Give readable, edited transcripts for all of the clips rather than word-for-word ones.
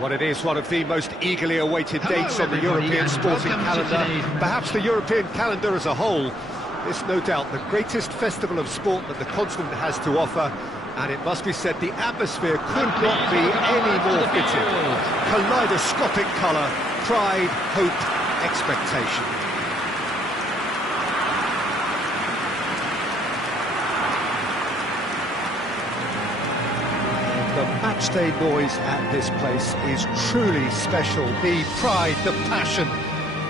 Well, it is one of the most eagerly awaited dates on the European sporting calendar, perhaps the European calendar as a whole. It's no doubt the greatest festival of sport that the continent has to offer, and it must be said the atmosphere could not be any more fitting. Kaleidoscopic colour, pride, hope, expectation. The matchday noise at this place is truly special. The pride, the passion,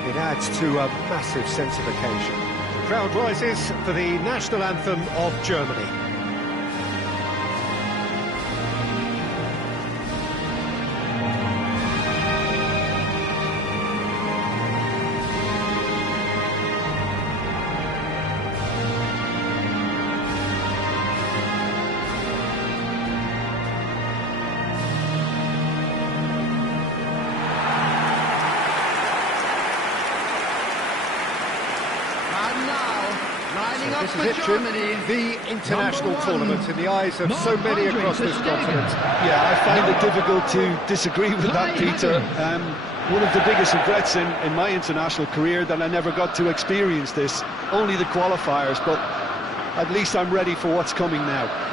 it adds to a massive sense of occasion. The crowd rises for the national anthem of Germany. This is it, Jim, the international tournament in the eyes of so many across this continent. Yeah, I find it difficult to disagree with that, Peter. One of the biggest regrets in my international career that I never got to experience this. Only the qualifiers, but at least I'm ready for what's coming now.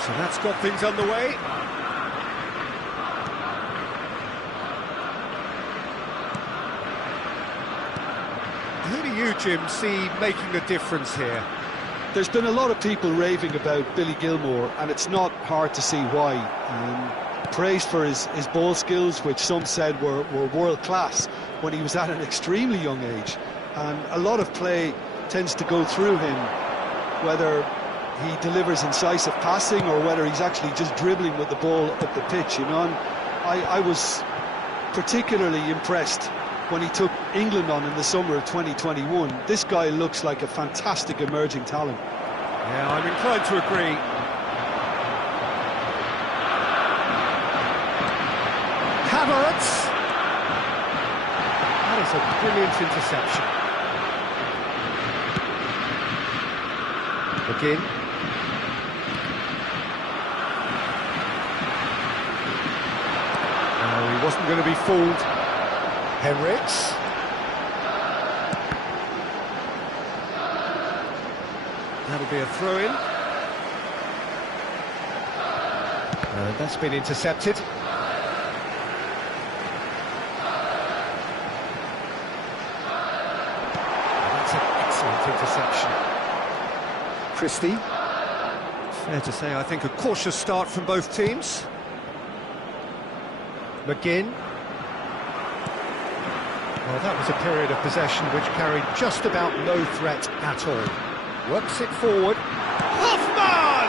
So that's got things underway. Who do you, Jim, see making a difference here? There's been a lot of people raving about Billy Gilmour, and it's not hard to see why. Praised for his ball skills, which some said were world-class when he was at an extremely young age. And a lot of play tends to go through him, whether he delivers incisive passing or whether he's actually just dribbling with the ball up the pitch, you know. And I was particularly impressed when he took England on in the summer of 2021. This guy looks like a fantastic emerging talent. Yeah, I'm inclined to agree. Havertz! That is a brilliant interception. Again. He wasn't going to be fooled. Henriks. That'll be a throw-in. That's been intercepted. That's an excellent interception. Christie. Fair to say, I think, a cautious start from both teams. McGinn. Well, that was a period of possession which carried just about no threat at all. Works it forward. Hoffman!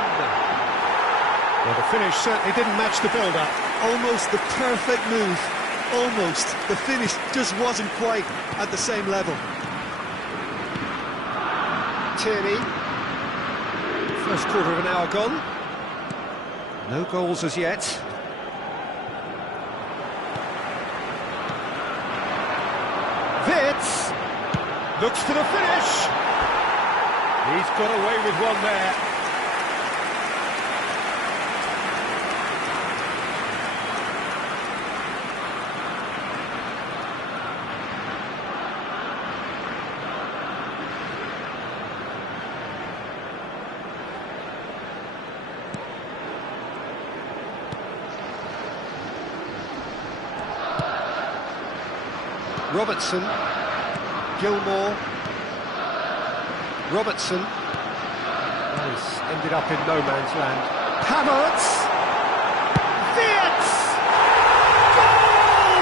Well, the finish certainly didn't match the build-up. Almost the perfect move. Almost. The finish just wasn't quite at the same level. Tierney. First quarter of an hour gone. No goals as yet. Vitz looks to the finish. He's got away with one there. Robertson, Gilmour, Robertson. He's ended up in no man's land. Havertz! Vitz! Goal!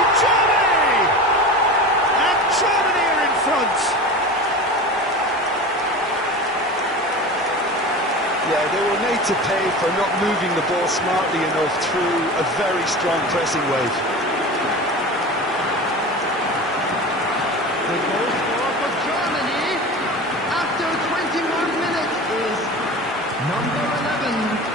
for not moving the ball smartly enough through a very strong pressing wave. The goal scorer for Germany after 21 minutes is number 11.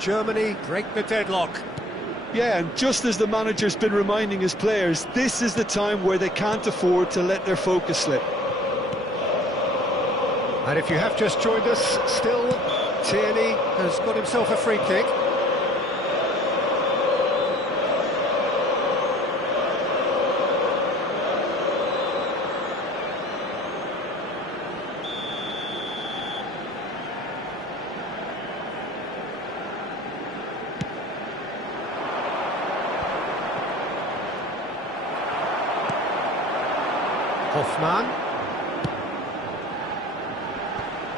Germany break the deadlock. Yeah, and just as the manager's been reminding his players, this is the time where they can't afford to let their focus slip. And if you have just joined us, still, Tierney has got himself a free kick. Hoffman.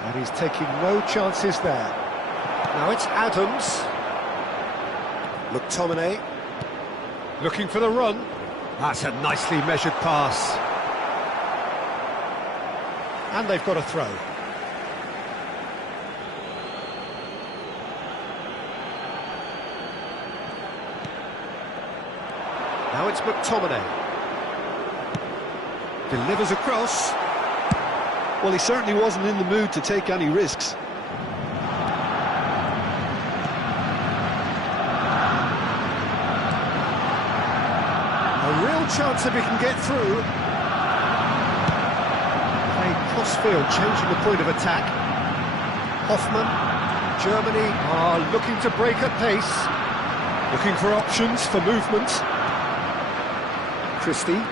And he's taking no chances there. Now it's Adams. McTominay. Looking for the run. That's a nicely measured pass. And they've got a throw. Now it's McTominay. Delivers across. Well, he certainly wasn't in the mood to take any risks. A real chance if he can get through. Played cross-field, changing the point of attack. Hoffman. Germany are looking to break at pace. Looking for options for movement. Christie.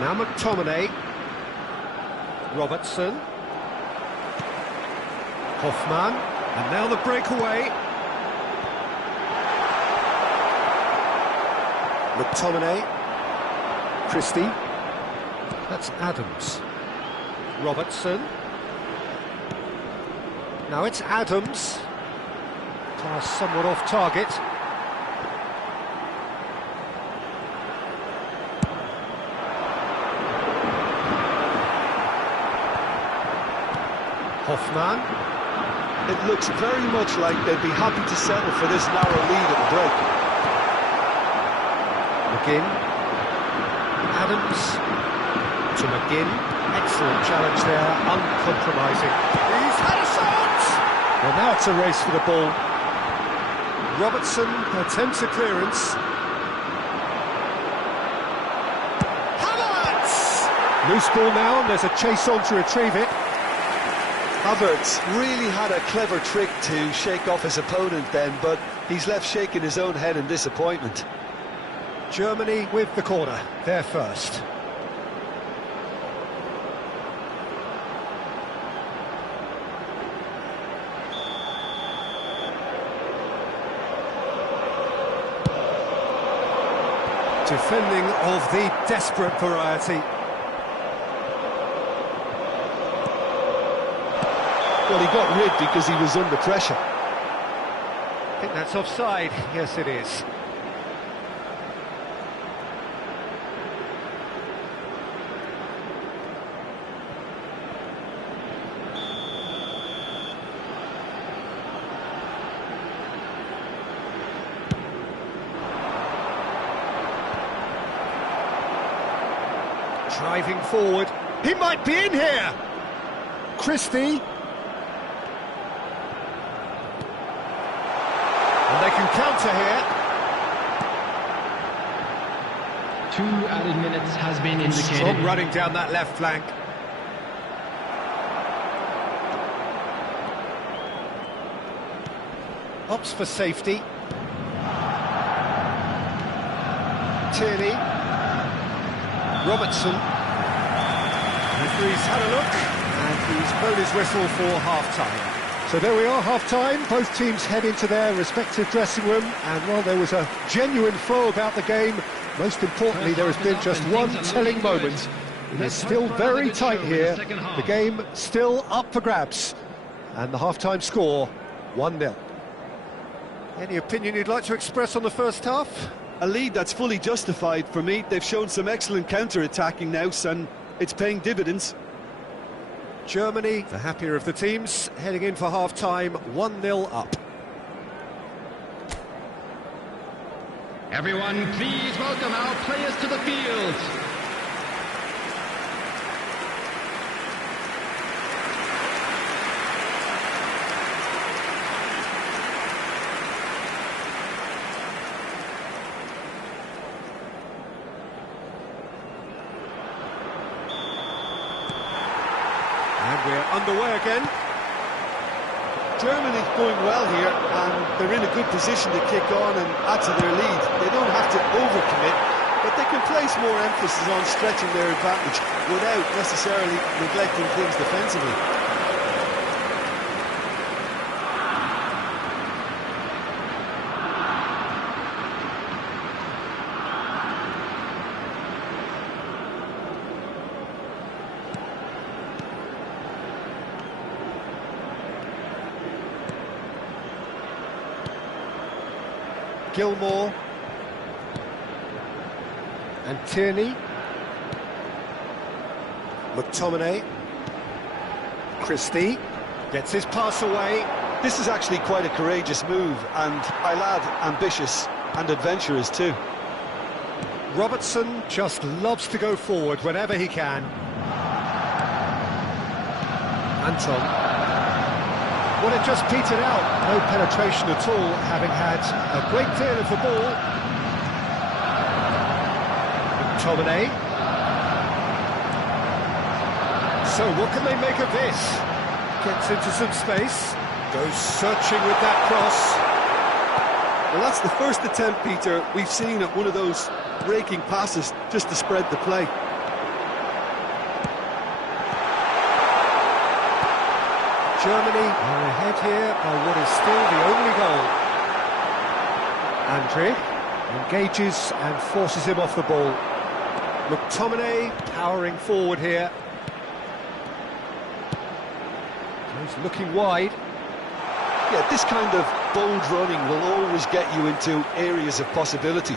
Now McTominay. Robertson. Hoffman. And now the breakaway. McTominay. Christie. That's Adams. Robertson. Now it's Adams. Pass somewhat off target. Hoffman. It looks very much like they'd be happy to settle for this narrow lead at the break. McGinn. Adams. To McGinn. Excellent challenge there, uncompromising. He's had a shot! Well, now it's a race for the ball. Robertson attempts a clearance. Havertz! Loose ball now, and there's a chase on to retrieve it. Havertz really had a clever trick to shake off his opponent then, but he's left shaking his own head in disappointment. Germany with the corner, they're first. Defending of the desperate variety. Well, he got rid because he was under pressure. I think that's offside. Yes, it is. Driving forward. He might be in here. Christie. And they can counter here. 2 added minutes has been indicated. Strong running down that left flank. Opts for safety. Tierney. Robertson. Referee's had a look, and he's blown his whistle for half-time. So there we are, half-time. Both teams head into their respective dressing room, and while there was a genuine flow about the game, Most importantly, there has been just one telling moment. It is still very tight here. The game still up for grabs. And the half-time score, 1-0. Any opinion you'd like to express on the first half? A lead that's fully justified for me. They've shown some excellent counter-attacking now, and it's paying dividends. Germany, the happier of the teams, heading in for half-time, 1-0 up. Everyone, please welcome our players to the field. And we're underway again. Germany going well here, and they're in a good position to kick on and add to their lead. They don't have to overcommit, but they can place more emphasis on stretching their advantage without necessarily neglecting things defensively. Gilmour and Tierney. McTominay. Christie gets his pass away. This is actually quite a courageous move, and I'll add ambitious and adventurous too. Robertson just loves to go forward whenever he can. Anton. Well, it just petered out. No penetration at all, having had a great deal of the ball. McTominay. So what can they make of this? Gets into some space. Goes searching with that cross. Well, that's the first attempt, Peter, we've seen at one of those raking passes just to spread the play. Germany are ahead here by what is still the only goal. André engages and forces him off the ball. McTominay powering forward here. He's looking wide. Yeah, this kind of bold running will always get you into areas of possibility.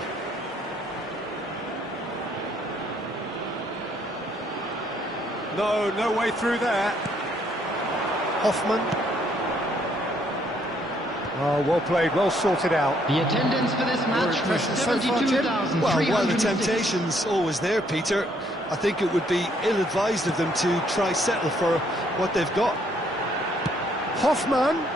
No way through there. Hoffman. Oh, well played, well sorted out. The attendance for this match was 72,306. Well, while the temptation's always there, Peter, I think it would be ill-advised of them to try settle for what they've got. Hoffman.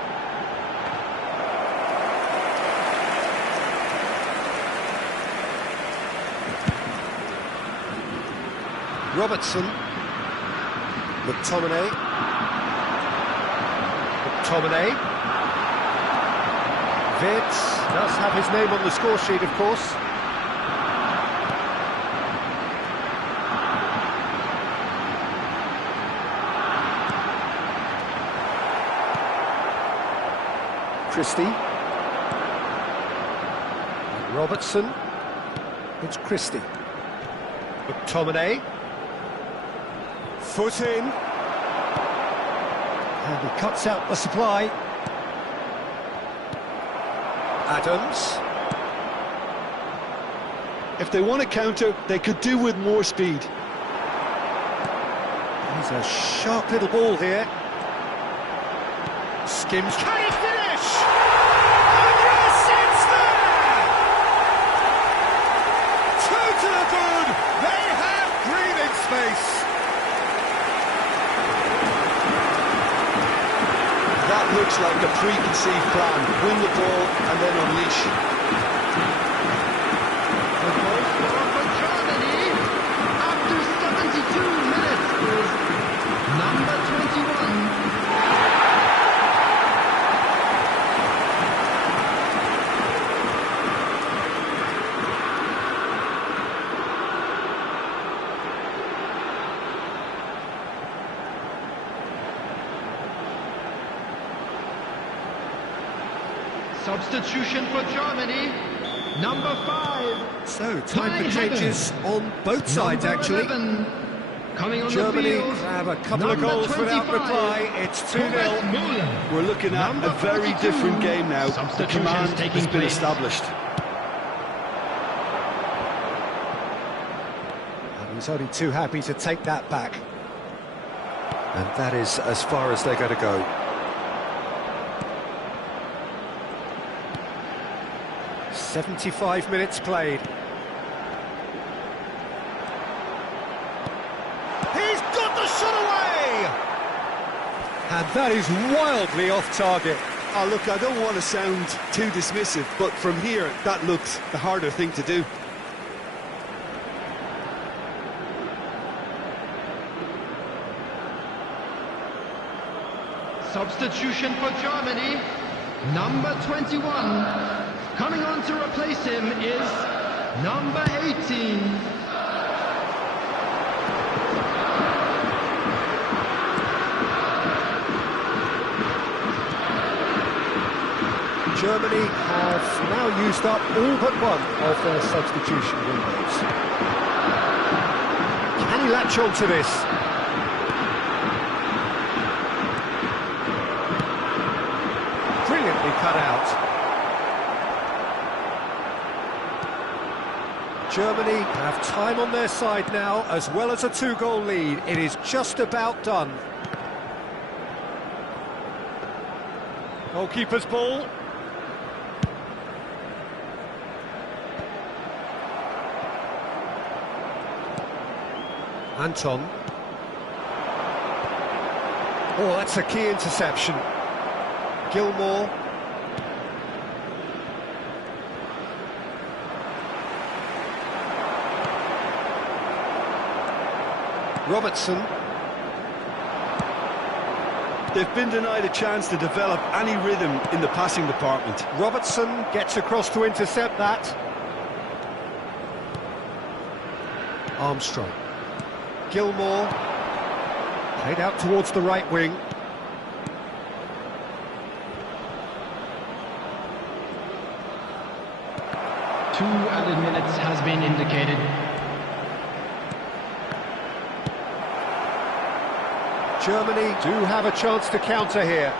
Robertson. McTominay. Vitz does have his name on the score sheet, of course. Christie. Robertson. It's Christie. McTominay. Foot in. And he cuts out the supply. Adams. If they want to counter, they could do with more speed. He's a sharp little ball here. Skims. Can he finish? And yes, it's there! Two to the good. They have breathing space. That looks like a preconceived plan. Win the ball and then unleash. The goal scorer for Germany after 72 minutes is number 21. Substitution for Germany, number 5. So, time for changes on both sides, actually. Coming on Germany the field, have a couple of goals without reply. It's 2-0. We're looking at a very different game now. The command has been established. And he's only too happy to take that back. And that is as far as they're going to go. "75 minutes played. He's got the shot away! And that is wildly off target. Oh, look, I don't want to sound too dismissive, but from here, that looked the harder thing to do. Substitution for Germany, number 21. Coming on to replace him is number 18. Germany have now used up all but one of their substitution windows. Can he latch on to this? Brilliantly cut out. Germany have time on their side now, as well as a 2-goal lead. It is just about done. Goalkeeper's ball. Anton. Oh, that's a key interception. Gilmour. Robertson. They've been denied a chance to develop any rhythm in the passing department. Robertson gets across to intercept that. Armstrong. Gilmour. Played out towards the right wing. Two added minutes has been indicated. Germany do have a chance to counter here.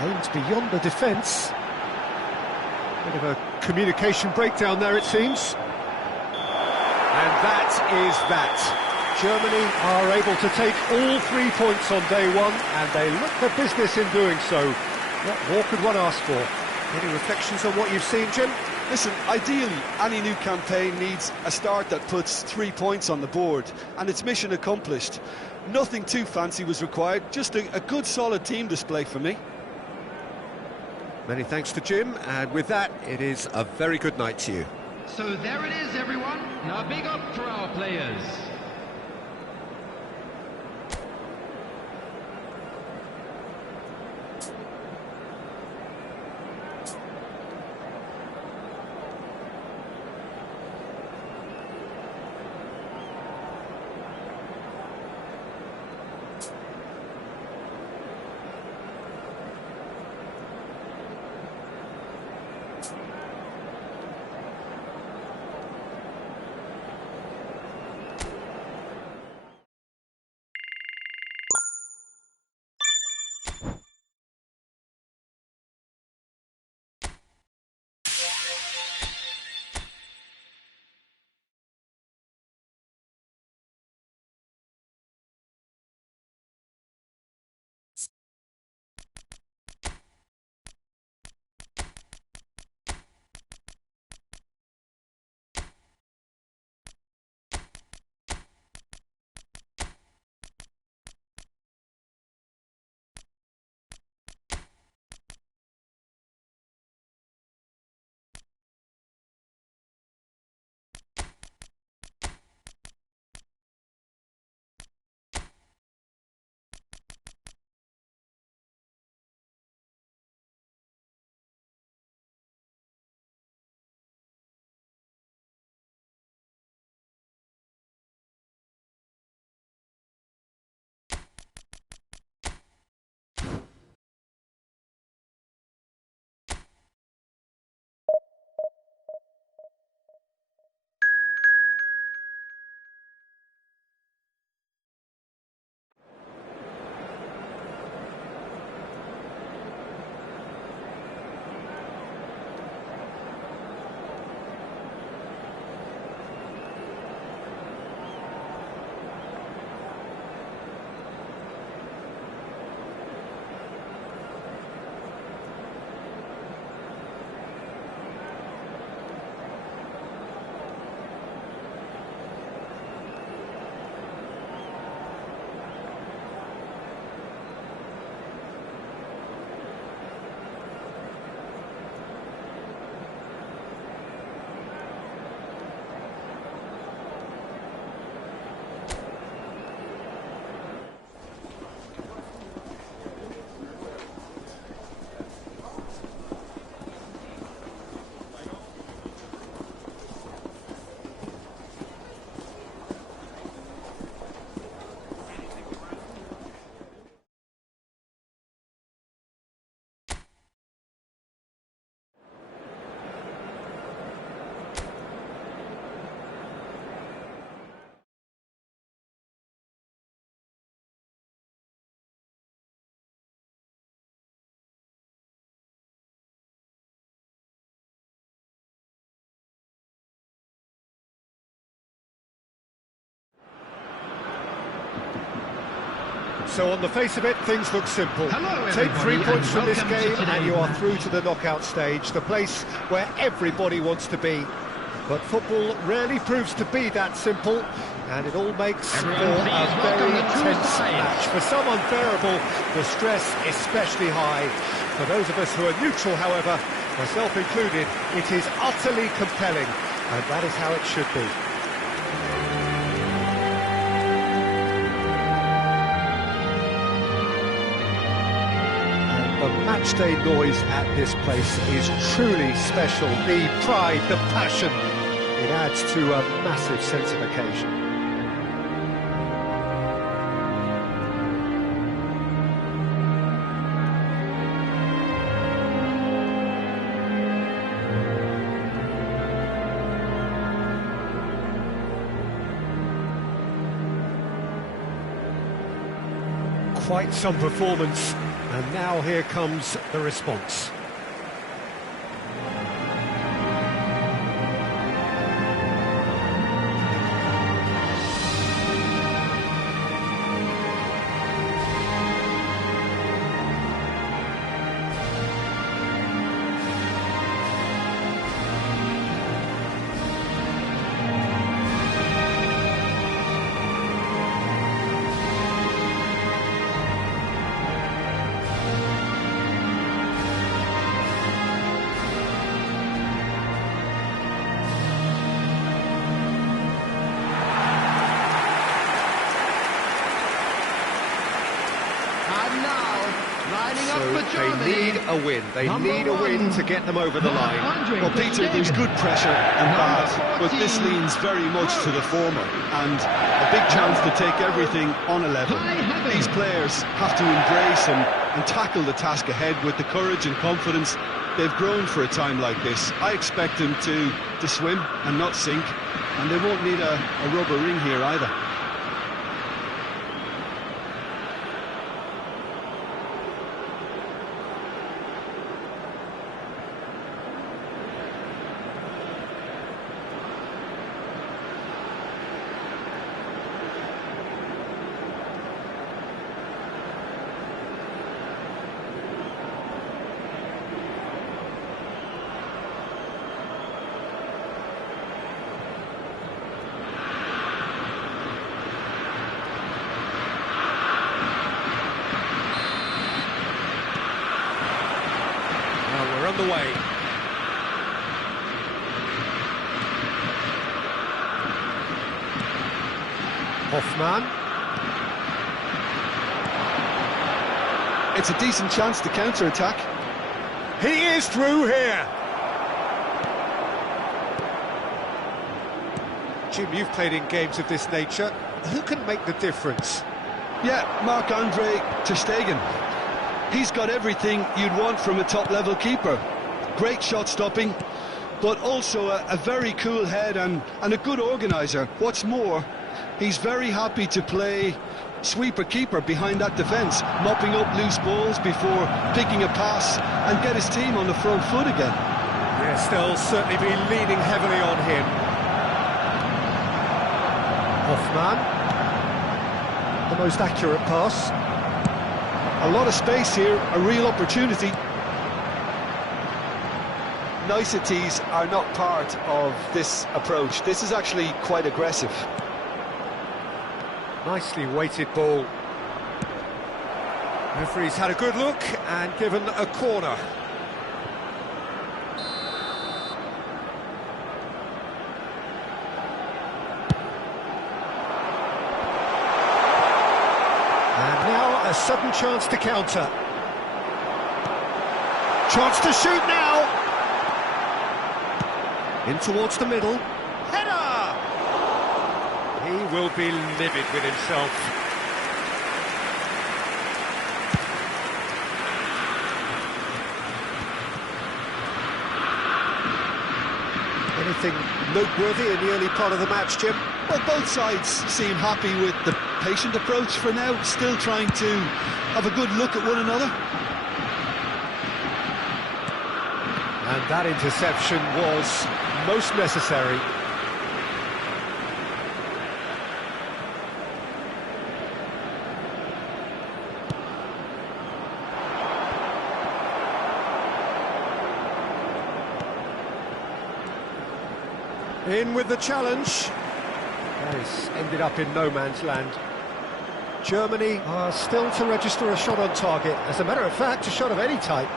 Aims beyond the defence. Bit of a communication breakdown there, it seems. And that is that. Germany are able to take all 3 points on day one, and they look for business in doing so. What more could one ask for? Any reflections on what you've seen, Jim? Listen, ideally, any new campaign needs a start that puts 3 points on the board, and it's mission accomplished. Nothing too fancy was required, just a good solid team display for me. Many thanks to Jim, and with that, it is a very good night to you. So there it is, everyone. Now big up for our players. So on the face of it, things look simple. Hello, Take 3 everybody, points from this and welcome game to and you are today's through to the knockout stage, the place where everybody wants to be. But football rarely proves to be that simple, and it all makes for Everyone, a please very welcome the two intense sides. match. For some unbearable, the stress especially high. For those of us who are neutral, however, myself included, it is utterly compelling, and that is how it should be. The matchday noise at this place is truly special. The pride, the passion, it adds to a massive sense of occasion. Quite some performance. And now here comes the response. They need a win. They need a win to get them over the line. Well, Peter, there's good pressure and bad, but this leans very much to the former, and a big chance to take everything on a level. These players have to embrace and tackle the task ahead with the courage and confidence they've grown for a time like this. I expect them to swim and not sink, and they won't need a rubber ring here either. On the way. Hoffman. It's a decent chance to counter-attack. He is through here. Jim, you've played in games of this nature. Who can make the difference? Yeah, Marc-Andre ter Stegen. He's got everything you'd want from a top-level keeper. Great shot stopping, but also a very cool head and a good organiser. What's more, he's very happy to play sweeper-keeper behind that defence, mopping up loose balls before picking a pass and get his team on the front foot again. Yes, they'll certainly be leaning heavily on him. Hoffman. The most accurate pass. A lot of space here, a real opportunity. Niceties are not part of this approach. This is actually quite aggressive. Nicely weighted ball. Referee's had a good look and given a corner. And now a sudden chance to counter. Chance to shoot now. In towards the middle. Header! He will be livid with himself. Anything noteworthy in the early part of the match, Jim? Well, both sides seem happy with the patient approach for now, still trying to have a good look at one another. And that interception was most necessary. In with the challenge. He's ended up in no man's land. Germany are still to register a shot on target. As a matter of fact, a shot of any type.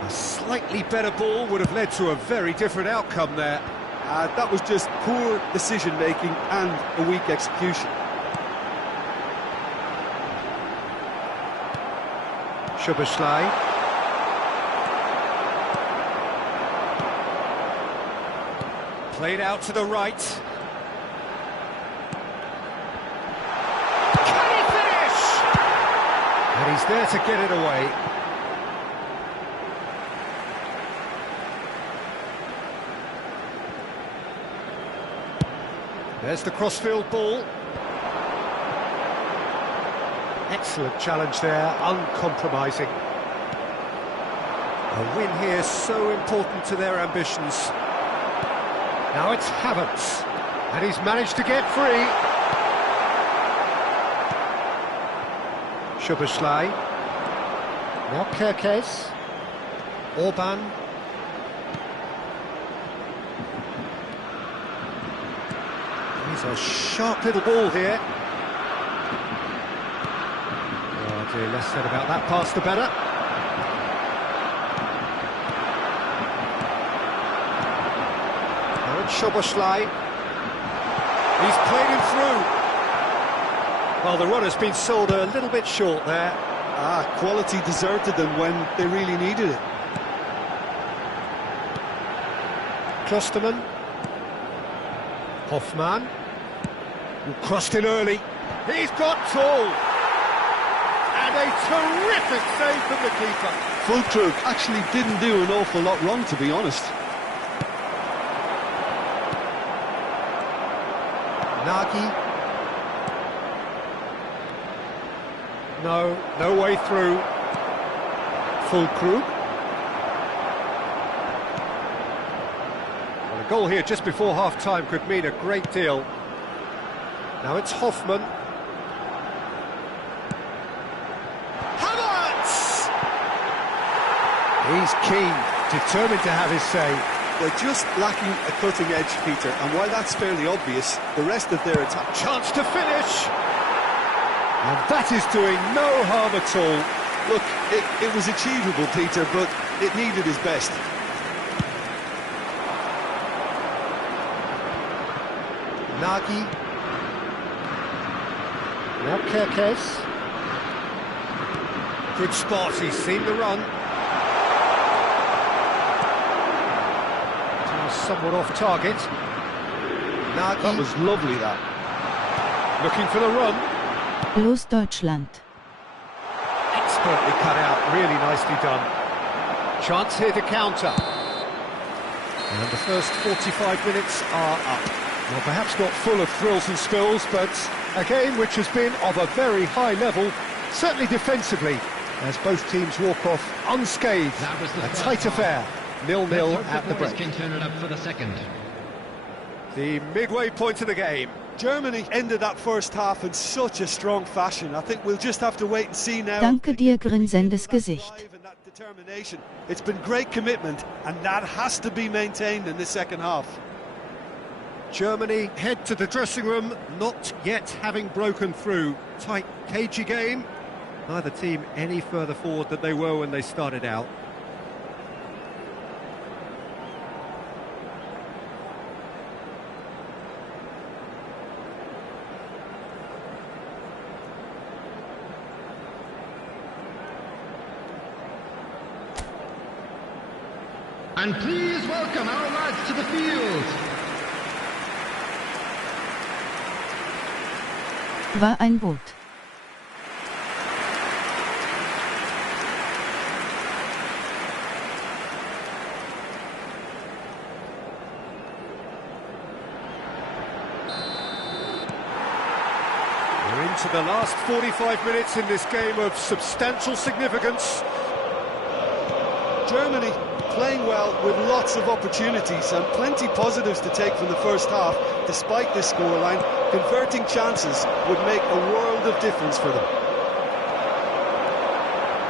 A slightly better ball would have led to a very different outcome there. That was just poor decision-making and a weak execution. Szoboszlai. Played out to the right. Can he finish? And he's there to get it away. There's the crossfield ball. Excellent challenge there, uncompromising. A win here so important to their ambitions. Now it's Havertz, and he's managed to get free. Szoboszlai. Now Kerkez. Orban. He's a sharp little ball here. Oh dear, less said about that pass the better. Szoboszlai. He's played him through. Well, the run has been sold a little bit short there. Quality deserted them when they really needed it. Klostermann. Hoffmann. Who crossed in early. He's got tall. And a terrific save from the keeper. Füllkrug actually didn't do an awful lot wrong, to be honest. Nagy. No way through. Füllkrug. Well, a goal here just before half-time could mean a great deal. Now it's Hoffmann. Havertz! He's keen, determined to have his say. They're just lacking a cutting edge, Peter, and while that's fairly obvious, the rest of their attack... Chance to finish! And that is doing no harm at all. Look, it was achievable, Peter, but it needed his best. Nagy. Now Kerkez. Good spot, he's seen the run. Somewhat off target. Nagy. That was lovely, that. Looking for the run. Los Deutschland. Expertly cut out, really nicely done. Chance here to counter. And the first 45 minutes are up. Well, perhaps not full of thrills and spills, but a game which has been of a very high level, certainly defensively, as both teams walk off unscathed. A tight affair. 0-0 at the break. Can turn it up for the second. The midway point of the game. Germany ended that first half in such a strong fashion. I think we'll just have to wait and see now. Danke dir, grinsendes Gesicht. It's been great commitment, and that has to be maintained in the second half. Germany head to the dressing room, not yet having broken through. Tight, cagey game. Neither team any further forward than they were when they started out. And please welcome our lads to the field. War ein Boot. We're into the last 45 minutes in this game of substantial significance. Germany playing well with lots of opportunities and plenty positives to take from the first half. Despite this scoreline, converting chances would make a world of difference for them.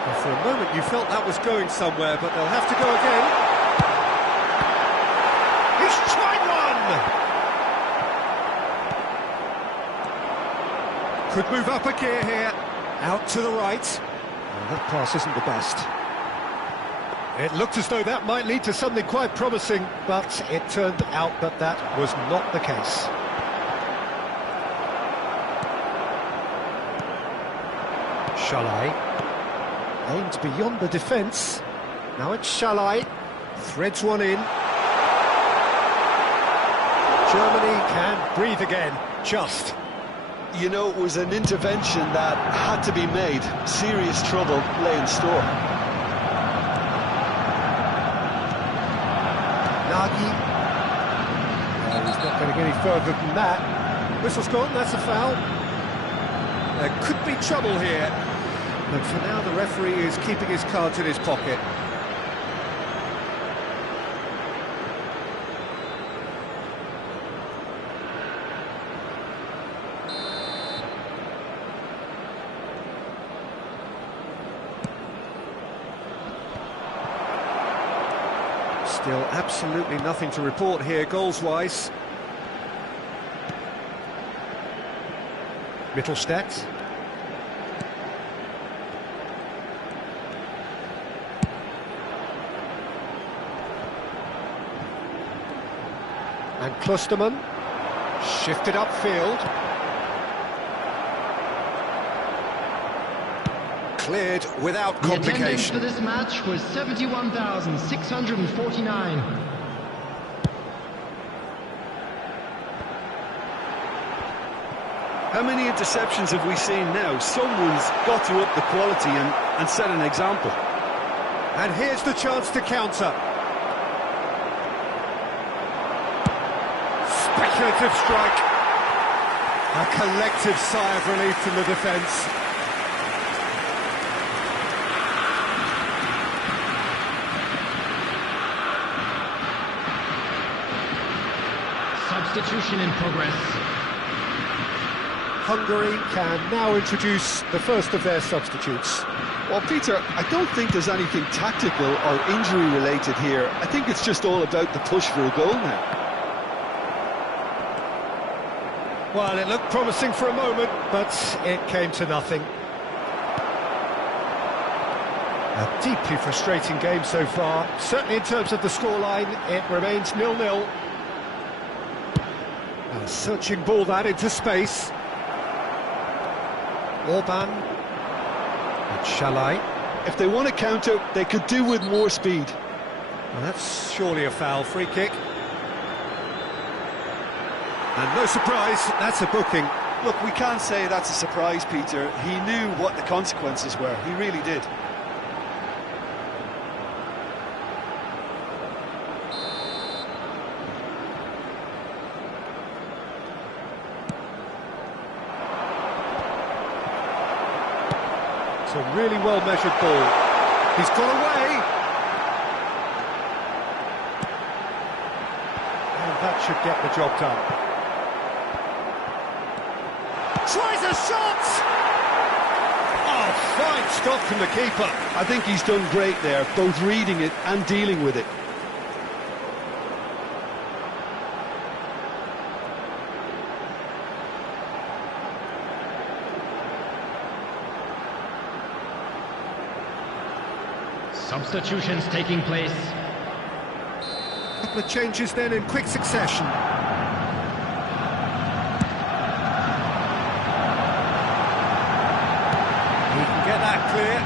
Well, for a moment you felt that was going somewhere, but they'll have to go again. Could move up a gear here. Out to the right. Well, that pass isn't the best. It looked as though that might lead to something quite promising, but it turned out that that was not the case. Shalai. Aimed beyond the defence. Now it's Shalai. Threads one in. Germany can breathe again, just. You know, it was an intervention that had to be made. Serious trouble lay in store. Nagy. He's not going to get any further than that. Whistle's gone, that's a foul. There could be trouble here. But for now, the referee is keeping his cards in his pocket. Still absolutely nothing to report here, goals-wise. Mittelstadt. And Klosterman. Shifted upfield. Cleared without complication. The attendance for this match was 71,649. How many interceptions have we seen now? Someone's got to up the quality and set an example. And here's the chance to counter. Speculative strike. A collective sigh of relief from the defence. Substitution in progress. Hungary can now introduce the first of their substitutes. Well, Peter, I don't think there's anything tactical or injury-related here. I think it's just all about the push for a goal now. Well, it looked promising for a moment, but it came to nothing. A deeply frustrating game so far. Certainly in terms of the scoreline, it remains 0-0. A searching ball that into space. Orban. And Shalai. If they want to counter, they could do with more speed. Well, that's surely a foul. Free kick. And no surprise, that's a booking. Look, we can't say that's a surprise, Peter. He knew what the consequences were. He really did. It's a really well-measured ball. He's got away. And that should get the job done. Tries a shot! Oh, fine stop from the keeper. I think he's done great there, both reading it and dealing with it. Substitutions taking place. A couple of changes then in quick succession. He can get that clear.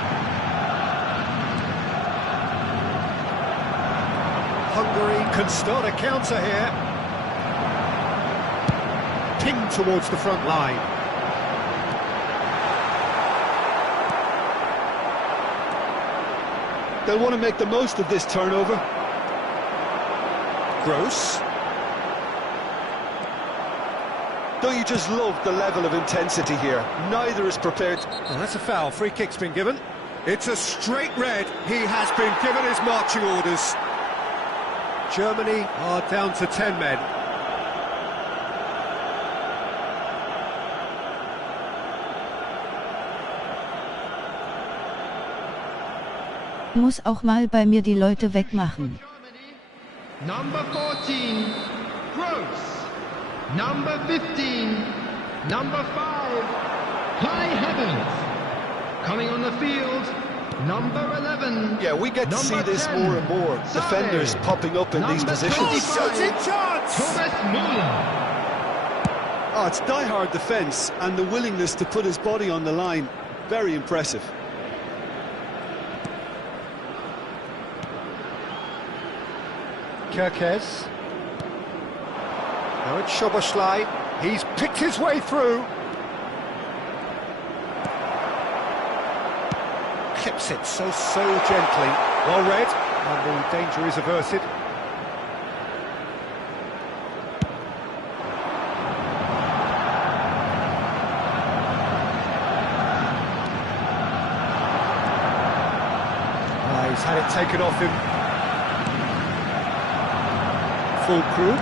Hungary can start a counter here. Pinged towards the front line. They'll want to make the most of this turnover. Gross. Don't you just love the level of intensity here? Neither is prepared. Well, that's a foul. Free kick's been given. It's a straight red. He has been given his marching orders. Germany are down to 10 men. Muss auch mal bei mir die Leute wegmachen. Number 14, Gross. Number 15, number 5, High heavens. Coming on the field, number 11. Yeah, we get to see Number this 10, more and more. Sane. Defenders popping up in these Number positions. 25, Shooting chance! Thomas Müller. Oh, it's die-hard defence and the willingness to put his body on the line. Very impressive. Kirkes. Now it's Szoboszlai. He's picked his way through. Clips it so gently. Well read, and the danger is averted. He's had it taken off him. Full crew.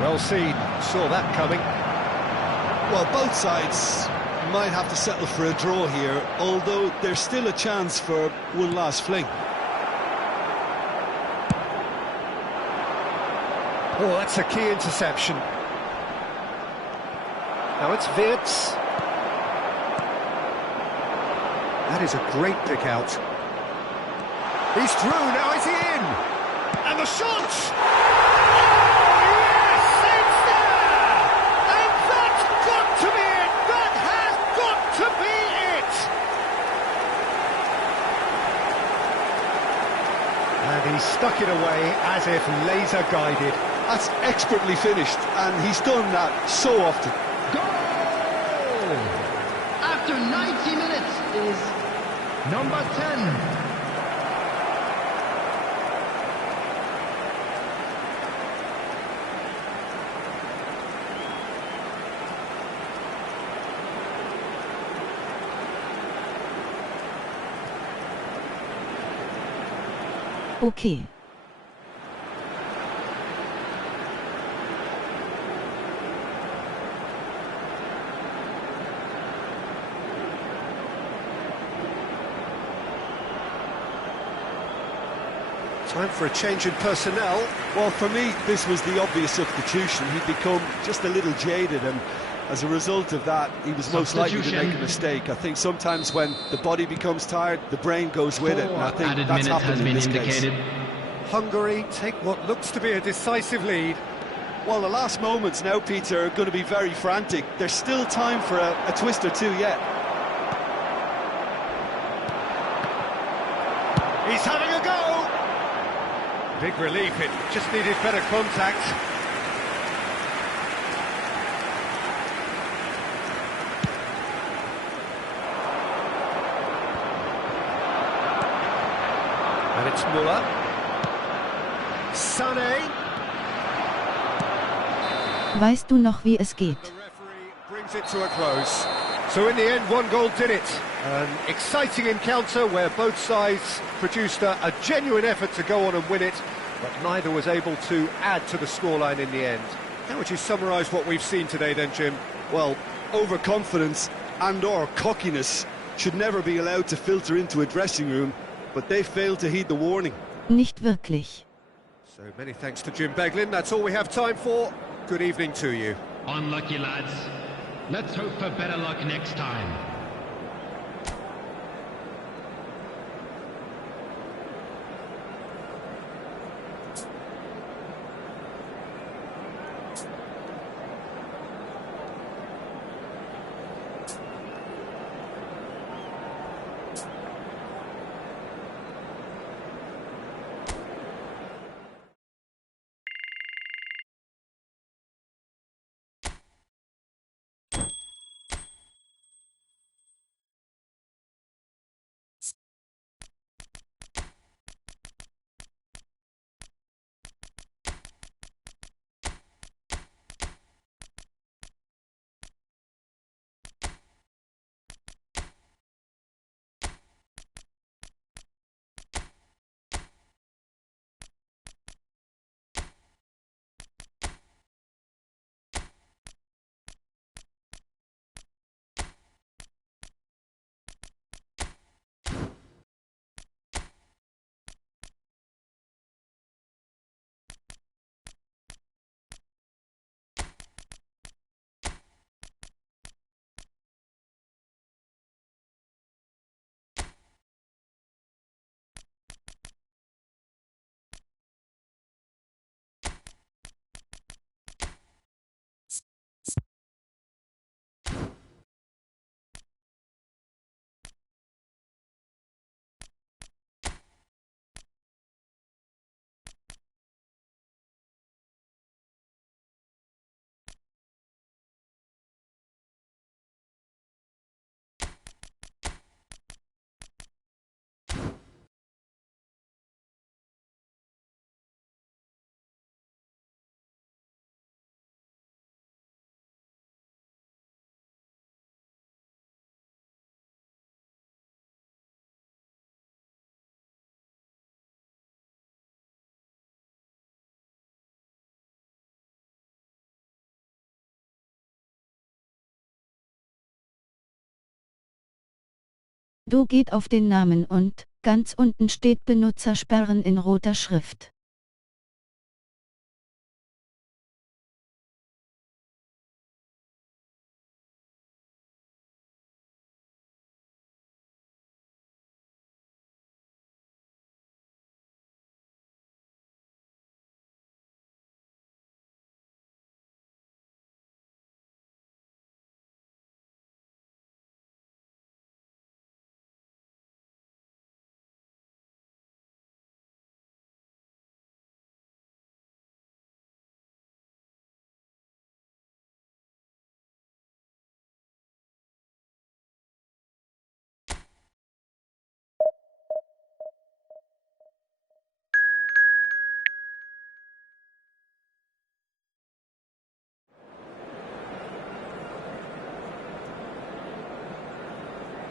Well seen, saw that coming. Well, both sides might have to settle for a draw here, although there's still a chance for one last fling. Oh, that's a key interception. Now it's Wirtz. That is a great pick out. He's through, now is he in? And the shot! Oh, yes, it's there! And that's got to be it! That has got to be it! And he stuck it away as if laser-guided. That's expertly finished, and he's done that so often. Goal! After 90 minutes is number 10. Okay. Time for a change in personnel. Well, for me, this was the obvious substitution. He'd become just a little jaded, and as a result of that, he was most likely to make a mistake. I think sometimes when the body becomes tired, the brain goes with it, and I think Added that's minute happened has in been this indicated. case. Hungary take what looks to be a decisive lead. Well, the last moments now, Peter, are going to be very frantic. There's still time for a twist or two yet. He's having a go! Big relief, it just needed better contact. And it's Müller. Sané. Weißt du noch, wie es geht? The referee brings it to a close. So in the end, one goal did it. An exciting encounter where both sides produced a genuine effort to go on and win it, but neither was able to add to the scoreline in the end. How would you summarise what we've seen today then, Jim? Well, overconfidence and/or cockiness should never be allowed to filter into a dressing room, but they failed to heed the warning. Nicht wirklich. So many thanks to Jim Beglin. That's all we have time for. Good evening to you. Unlucky lads. Let's hope for better luck next time. Sudo geht auf den Namen und, ganz unten steht Benutzersperren in roter Schrift.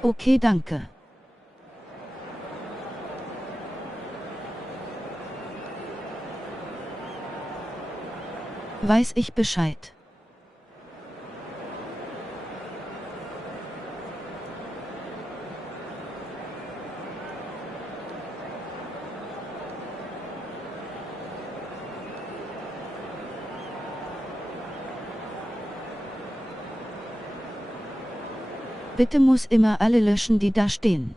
Okay, danke. Weiß ich Bescheid. Bitte muss immer alle löschen, die da stehen.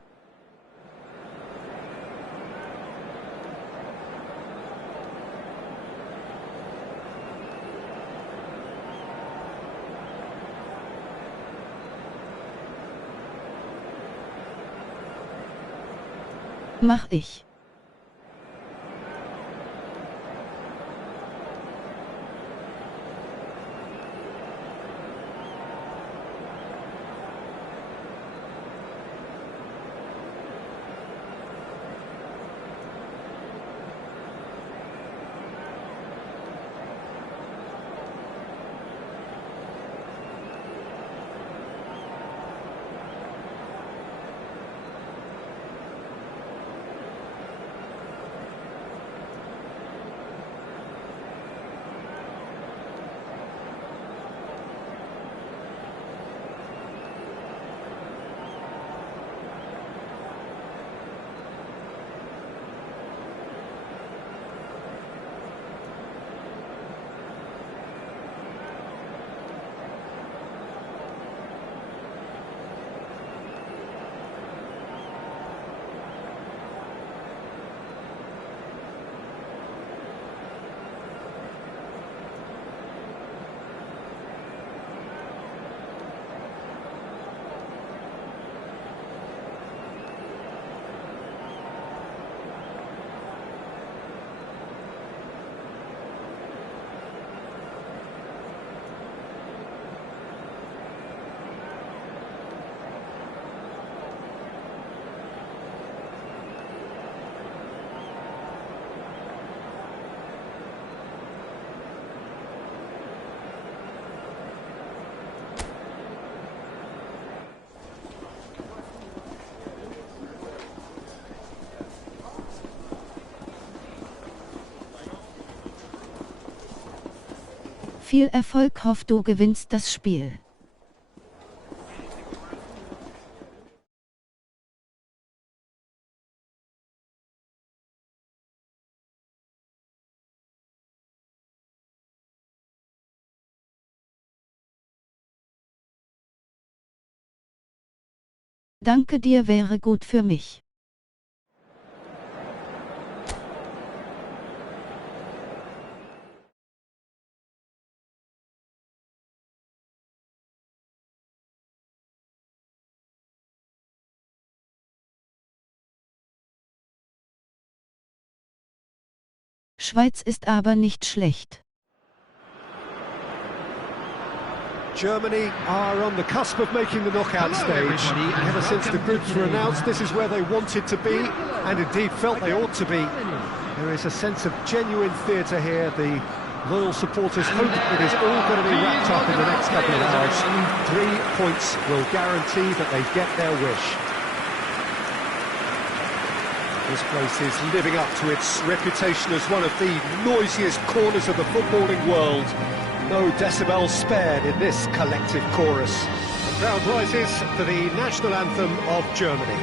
Mach ich. Viel Erfolg, hoffe du gewinnst das Spiel. Danke dir, wäre gut für mich. Schweiz ist aber nicht schlecht. Germany are on the cusp of making the knockout stage. Ever since the groups were announced, this is where they wanted to be, and indeed felt they ought to be. There is a sense of genuine theatre here. The loyal supporters hope it is all going to be wrapped up in the next couple of hours. 3 points will guarantee that they get their wish. This place is living up to its reputation as one of the noisiest corners of the footballing world. No decibels spared in this collective chorus. Crowd rises for the national anthem of Germany.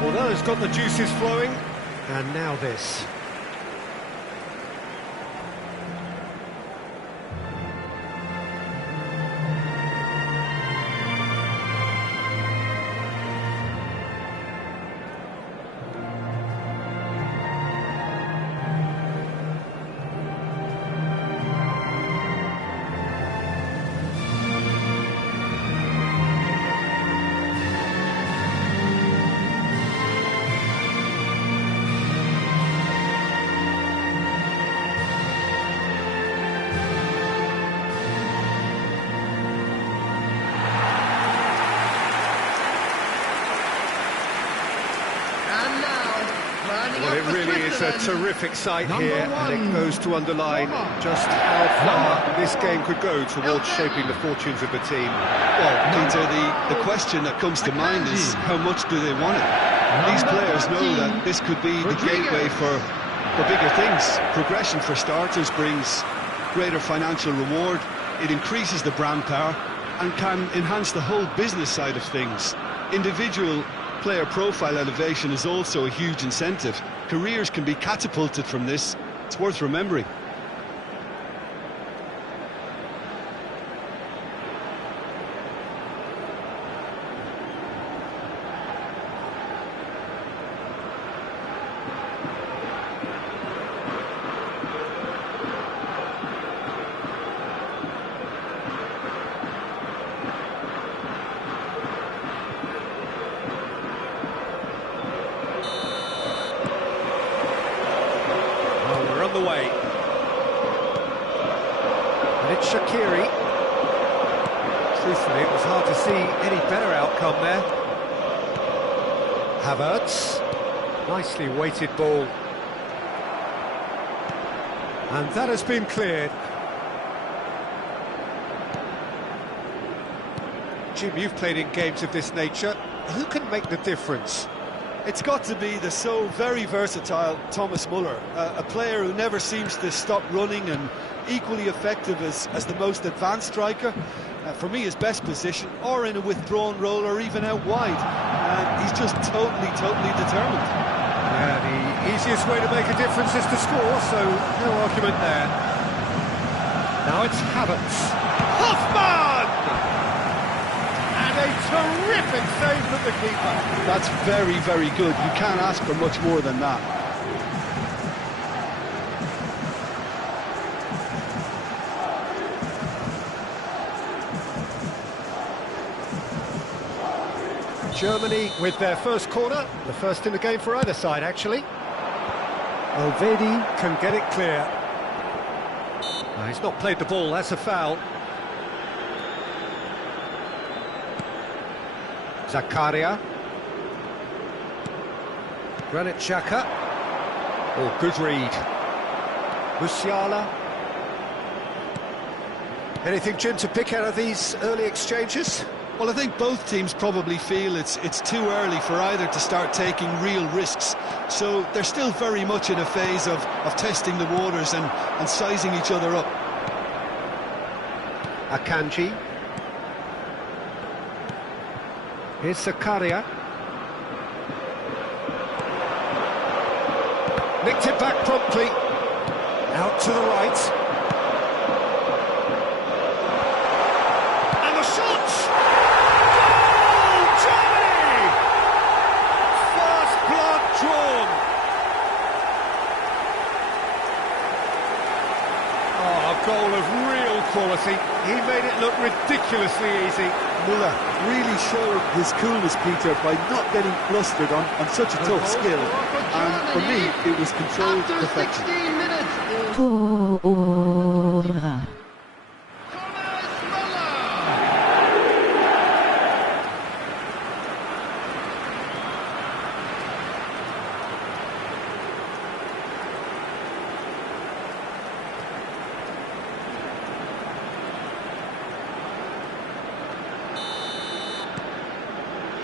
Well, that has got the juices flowing, and now this. Well, it really is a terrific sight here, and it goes to underline just how far this game could go towards shaping the fortunes of the team. Well, Peter, the question that comes to mind is how much do they want it? These players know that this could be the gateway for bigger things. Progression, for starters, brings greater financial reward, it increases the brand power, and can enhance the whole business side of things. Individual player profile elevation is also a huge incentive. Careers can be catapulted from this. It's worth remembering. The way. And it's Shaqiri. Truthfully, it was hard to see any better outcome there. Havertz. Nicely weighted ball. And that has been cleared. Jim, you've played in games of this nature. Who can make the difference? It's got to be the so very versatile Thomas Muller, a player who never seems to stop running and equally effective as the most advanced striker. For me, his best position, or in a withdrawn role, or even out wide. He's just totally determined. Yeah, the easiest way to make a difference is to score, so no argument there. Now it's Havertz. Hoffmann! A terrific save from the keeper. That's very good. You can't ask for much more than that. Germany with their first corner, the first in the game for either side, actually. Elvedi can get it clear. He's not played the ball, that's a foul. Zakaria. Granit Xhaka. Oh, good read. Musiala. Anything, Jim, to pick out of these early exchanges? Well, I think both teams probably feel it's too early for either to start taking real risks. So they're still very much in a phase of testing the waters and sizing each other up. Akanji. Here's Zakaria. Nicked it back promptly. Out to the right. And the shot! Goal! Germany! First blood drawn. Oh, a goal of real quality. He made it look ridiculously easy. Muller really showed his coolness, Peter, by not getting flustered on such a tough skill. And for me, it was controlled perfection. Tora.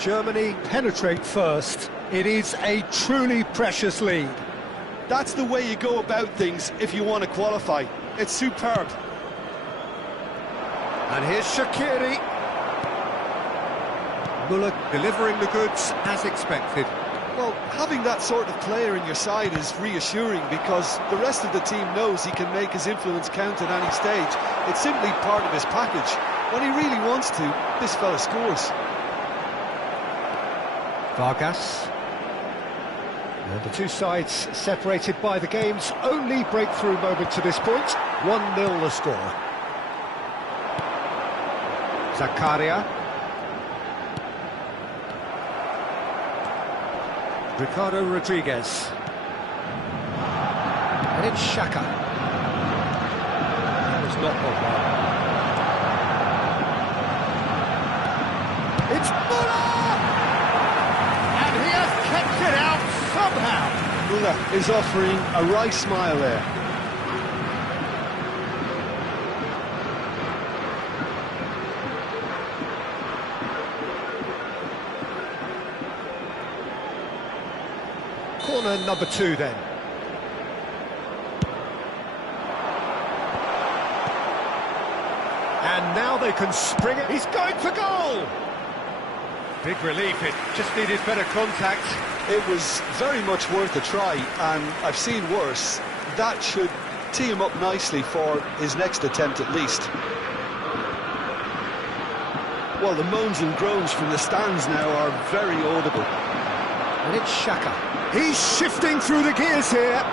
Germany penetrate first. It is a truly precious lead. That's the way you go about things if you want to qualify. It's superb. And here's Shaqiri. Muller delivering the goods as expected. Well, having that sort of player in your side is reassuring because the rest of the team knows he can make his influence count at any stage. It's simply part of his package. When he really wants to, this fella scores. Vargas. And the two sides separated by the game's only breakthrough moment to this point. 1-0 the score. Zakaria. Ricardo Rodriguez. And it's Xhaka. That was not Pogba. It's Muller! And he has kept it out somehow. Muller is offering a right smile there. Corner number 2 then. And now they can spring it. He's going for goal! Big relief, it just needed better contact. It was very much worth a try, and I've seen worse. That should tee him up nicely for his next attempt at least. Well, the moans and groans from the stands now are very audible. And it's Xhaka. He's shifting through the gears here.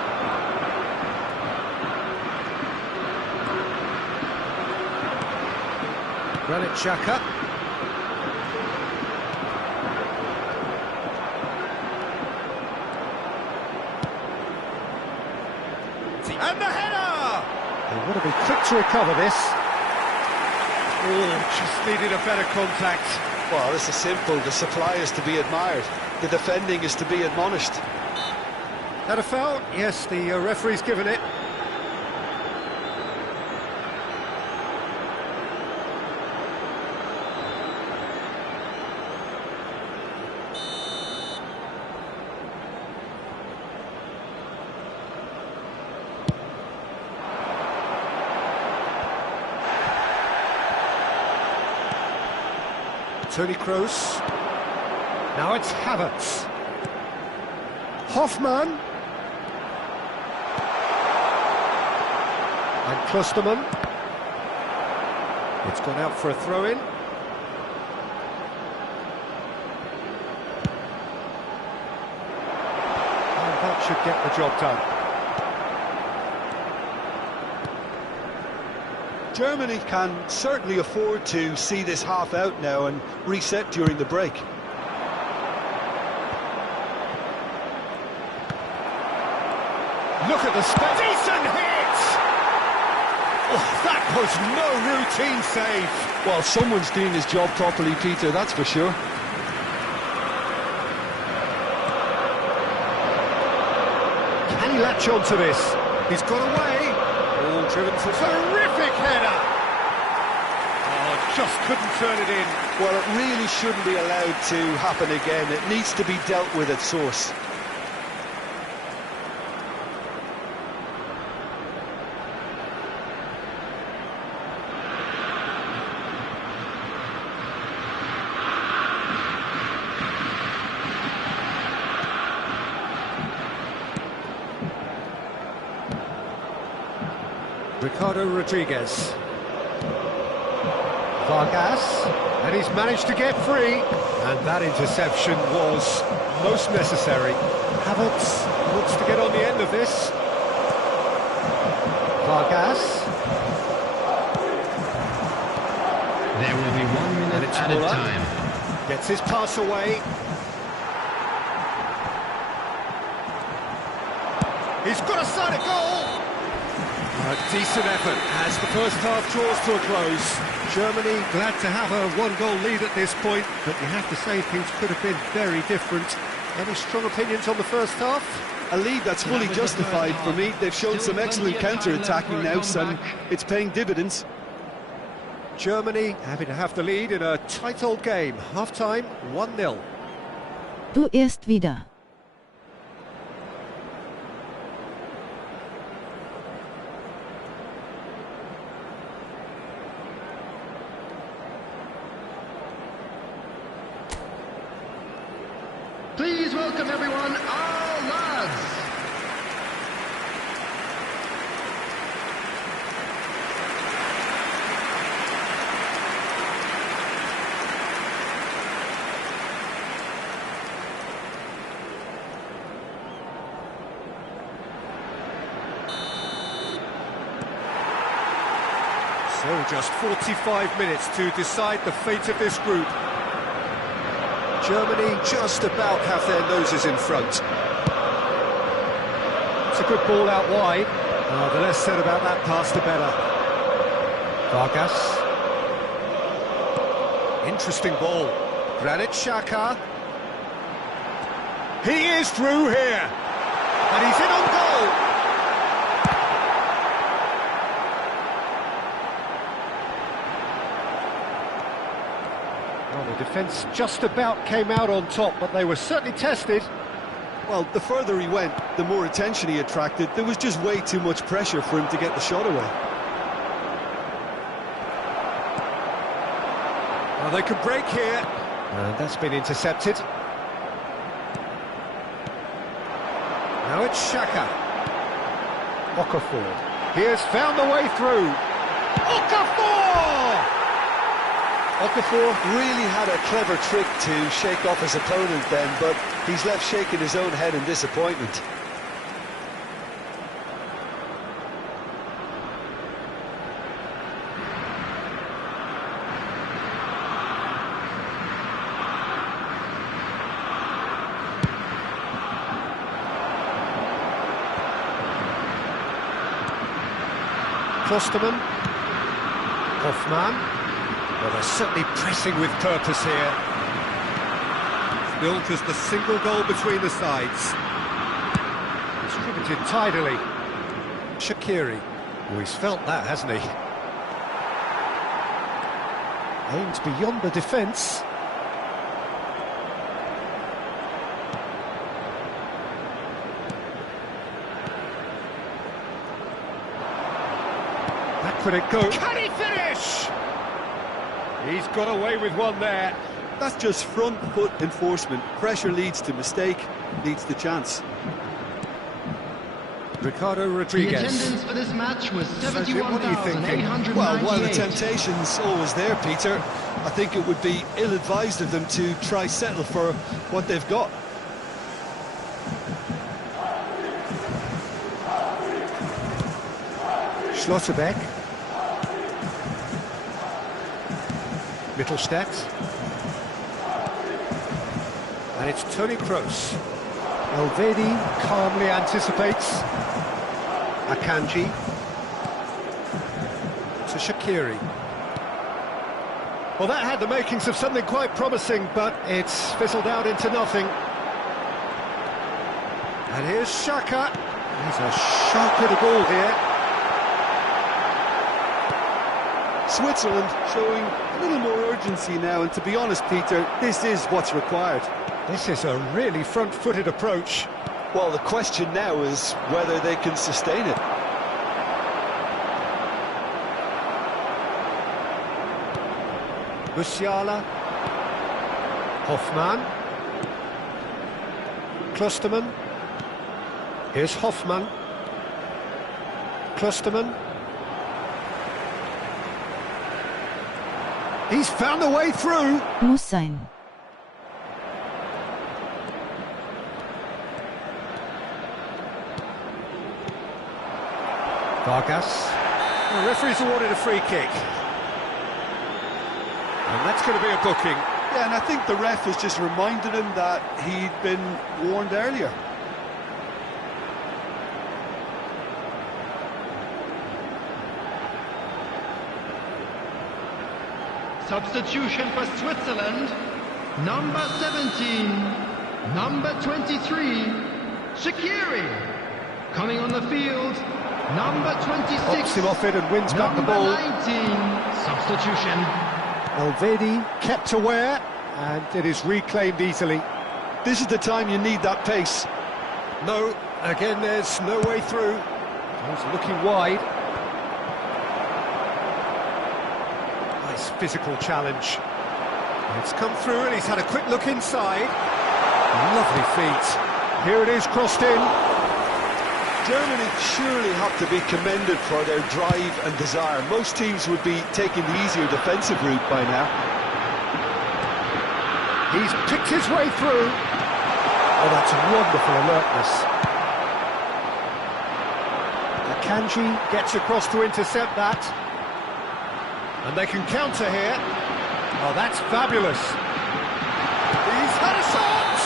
Granit Xhaka. And the header! They want to be quick to recover this. Oh, just needed a better contact. Well, this is simple. The supply is to be admired. The defending is to be admonished. That a foul? Yes, the referee's given it. Toni Kroos. Now it's Havertz. Hoffmann. And Klostermann. It's gone out for a throw-in. And that should get the job done. Germany can certainly afford to see this half out now and reset during the break. Look at the space. Decent hit! Oh, that was no routine save. Well, someone's doing his job properly, Peter, that's for sure. Can he latch on to this? He's got away. All driven for terrific header. Oh, just couldn't turn it in. Well, it really shouldn't be allowed to happen again. It needs to be dealt with at source. Ricardo Rodriguez. Vargas, and he's managed to get free. And that interception was most necessary. Havertz looks to get on the end of this. Vargas. There will be 1 minute It's added Muller. time. Gets his pass away. He's got a sight of goal. A decent effort as the first half draws to a close. Germany glad to have a one-goal lead at this point, but you have to say things could have been very different. Any strong opinions on the first half? A lead that's fully justified for me. They've shown some excellent counter-attacking now, and it's paying dividends. Germany happy to have the lead in a tight old game. Half-time, 1-0. Du erst wieder. Please welcome everyone, our lads. So just 45 minutes to decide the fate of this group. Germany just about have their noses in front. It's a good ball out wide. The less said about that pass, the better. Vargas. Interesting ball. Granit Xhaka. He is through here. And he's in on goal. Well, the defence just about came out on top, but they were certainly tested. Well, the further he went, the more attention he attracted. There was just way too much pressure for him to get the shot away. Well, they could break here. And that's been intercepted. Now it's Xhaka. Okafor. He has found the way through. Okafor! Okafor really had a clever trick to shake off his opponent then, but he's left shaking his own head in disappointment. Klostermann. Hoffmann. Well, they're certainly pressing with purpose here. Still just a single goal between the sides. Distributed tidily. Shaqiri. Oh, he's felt that, hasn't he? Aimed beyond the defence. Back would it go. Can he finish? He's got away with one there. That's just front foot enforcement. Pressure leads to mistake, leads to chance. Ricardo The Rodriguez. attendance for this match was What are you thinking? 71,898. Well, while the temptation's always there, Peter, I think it would be ill-advised of them to try settle for what they've got. Schlotterbeck. Mittelstadt. And it's Toni Kroos. Elvedi calmly anticipates. Akanji. To Shaqiri. Well, that had the makings of something quite promising, but it's fizzled out into nothing. And here's Xhaka. He's a sharp little ball here. Switzerland showing a little more urgency now, and to be honest, Peter, this is what's required. This is a really front-footed approach. Well, the question now is whether they can sustain it. Musiala. Hoffmann. Klostermann. Here's Hoffmann. Klostermann. He's found a way through. Muss sein. Vargas. The referee's awarded a free kick. And that's going to be a booking. Yeah, and I think the ref has just reminded him that he'd been warned earlier. Substitution for Switzerland, number 17, number 23, Shaqiri. Coming on the field, Number 26. Pops him off it and wins back the Number ball. 19. Substitution. Alvedi kept aware, and it is reclaimed easily. This is the time you need that pace. No, again there's no way through. He's looking wide. Nice physical challenge. It's come through and he's had a quick look inside. Lovely feet. Here it is, crossed in. Germany surely have to be commended for their drive and desire. Most teams would be taking the easier defensive route by now. He's picked his way through. Oh, that's wonderful alertness. Akanji gets across to intercept that. And they can counter here. Oh, that's fabulous. He's had a shot!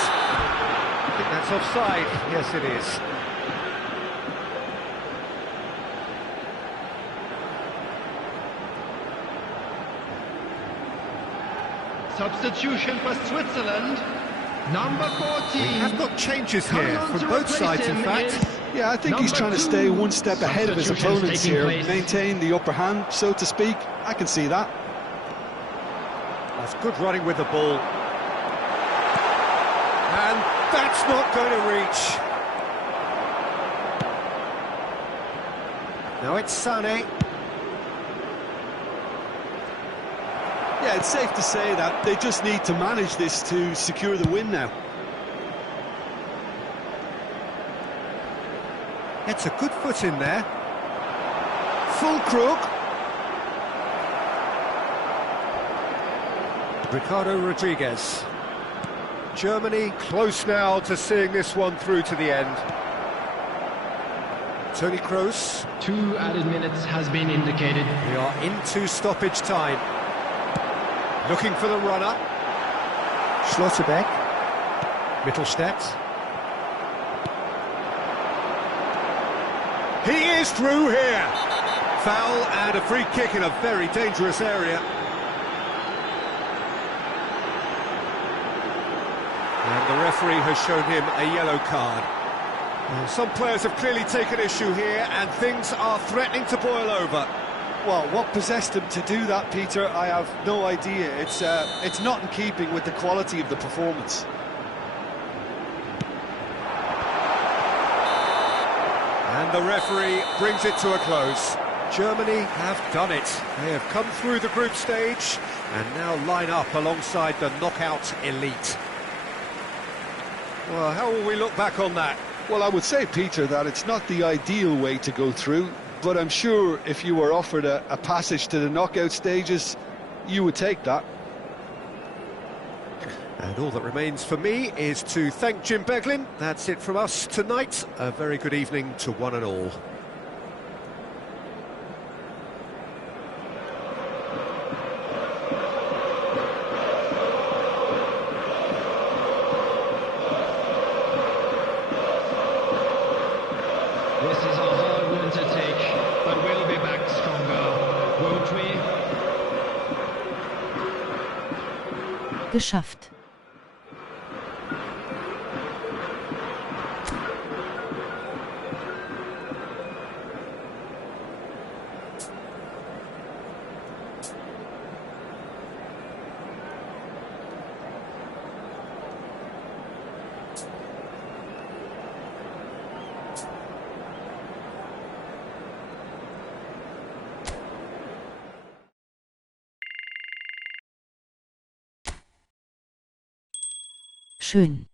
I think that's offside. Yes, it is. Substitution for Switzerland. Number 14. We have got changes Coming here on from to both replace sides, in him fact. is Yeah, I think he's trying to stay one step ahead of his Substitutions opponents taking here, place. maintain the upper hand, so to speak. I can see that. That's good running with the ball. And that's not going to reach. Now it's Sané. Yeah, it's safe to say that they just need to manage this to secure the win now. Gets a good foot in there. Full crook. Ricardo Rodriguez. Germany close now to seeing this one through to the end. Toni Kroos. 2 added minutes has been indicated. We are into stoppage time. Looking for the runner. Schlotterbeck. Mittelstadt. He is through here. Foul and a free kick in a very dangerous area. And the referee has shown him a yellow card. Some players have clearly taken issue here, and things are threatening to boil over. Well, what possessed him to do that, Peter, I have no idea. It's not in keeping with the quality of the performance. And the referee brings it to a close. Germany have done it. They have come through the group stage and now line up alongside the knockout elite. Well, how will we look back on that? Well, I would say, Peter, that it's not the ideal way to go through, but I'm sure if you were offered a passage to the knockout stages, you would take that. And all that remains for me is to thank Jim Beglin. That's it from us tonight. A very good evening to one and all. This is a hard one to take, but we'll be back stronger, won't we? Geschafft. Schön.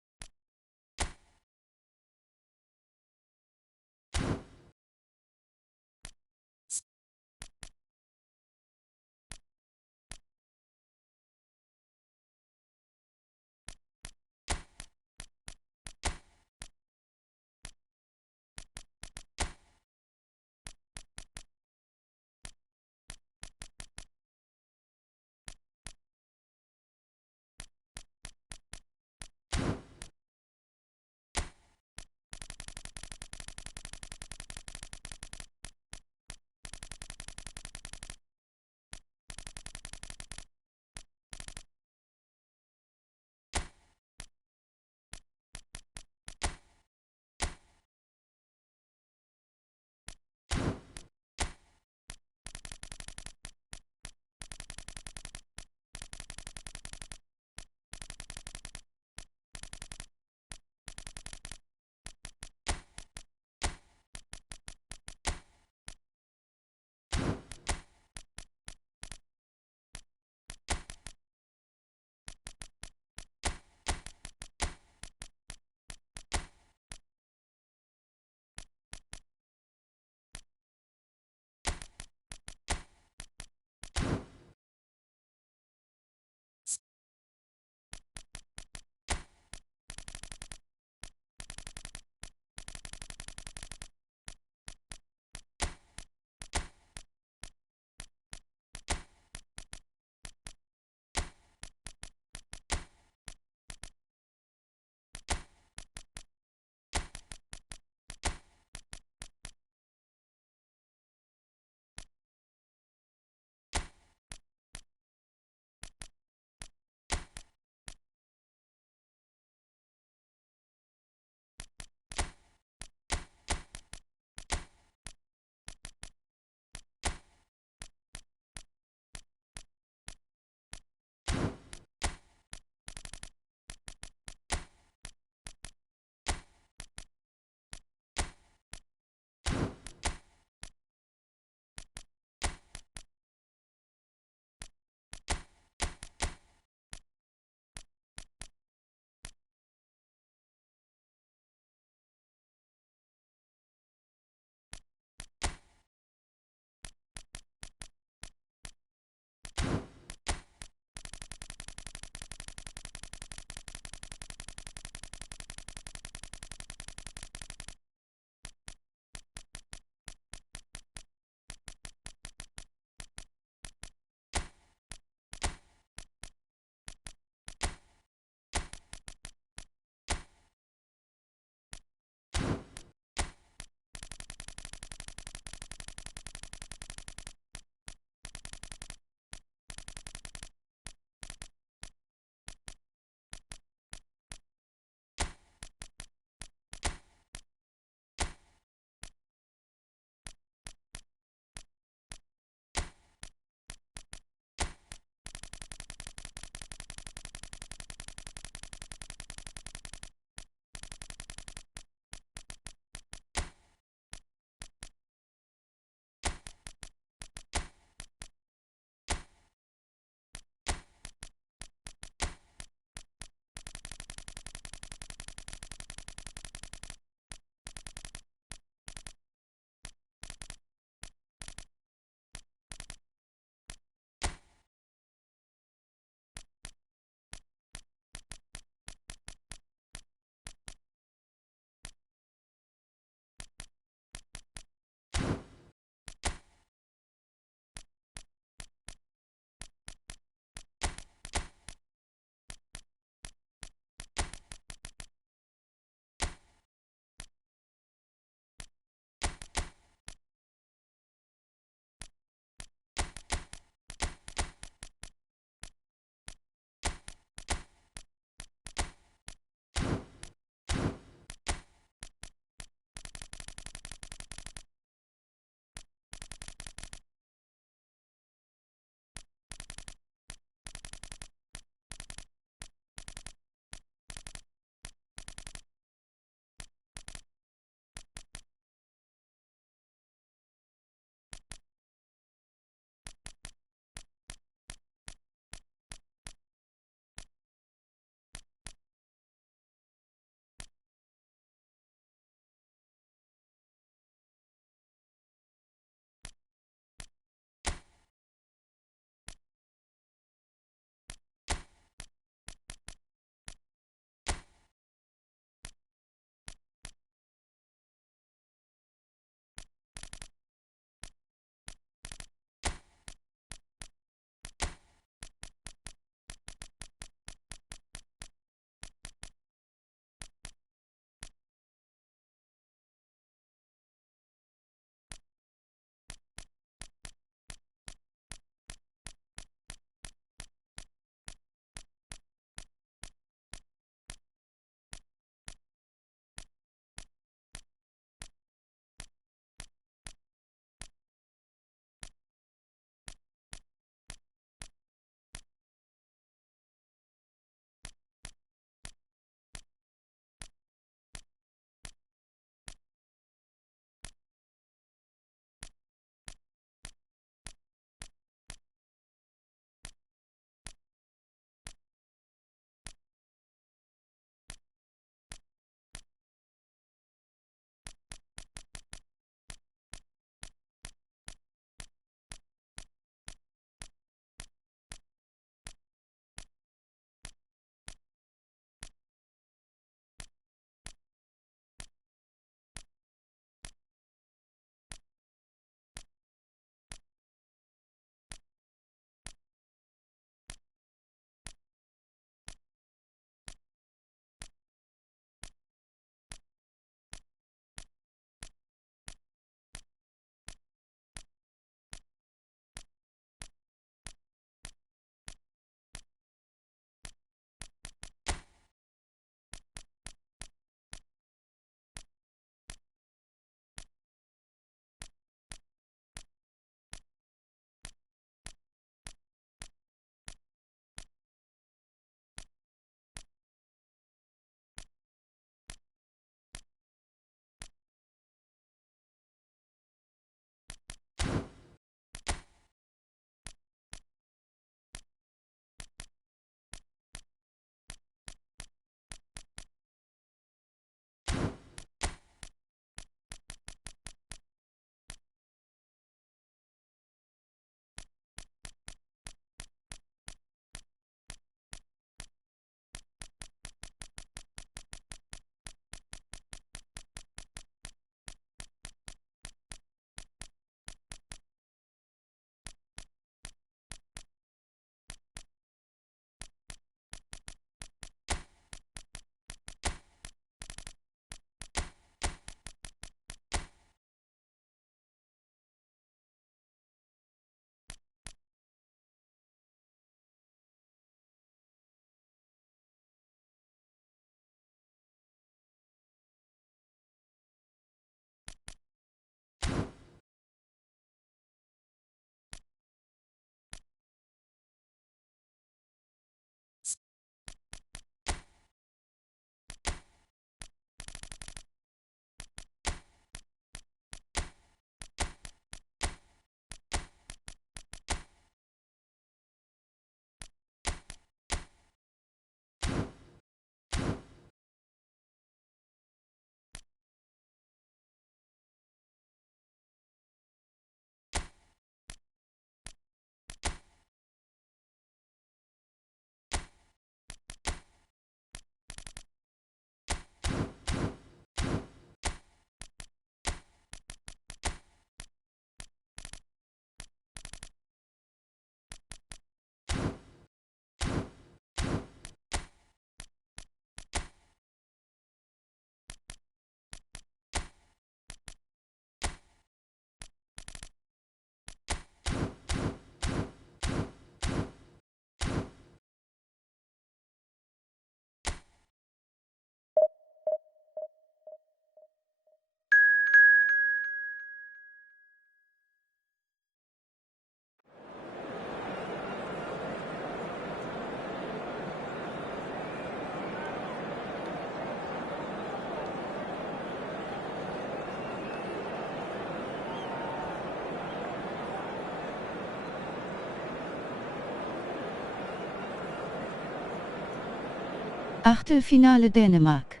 Achtelfinale Dänemark.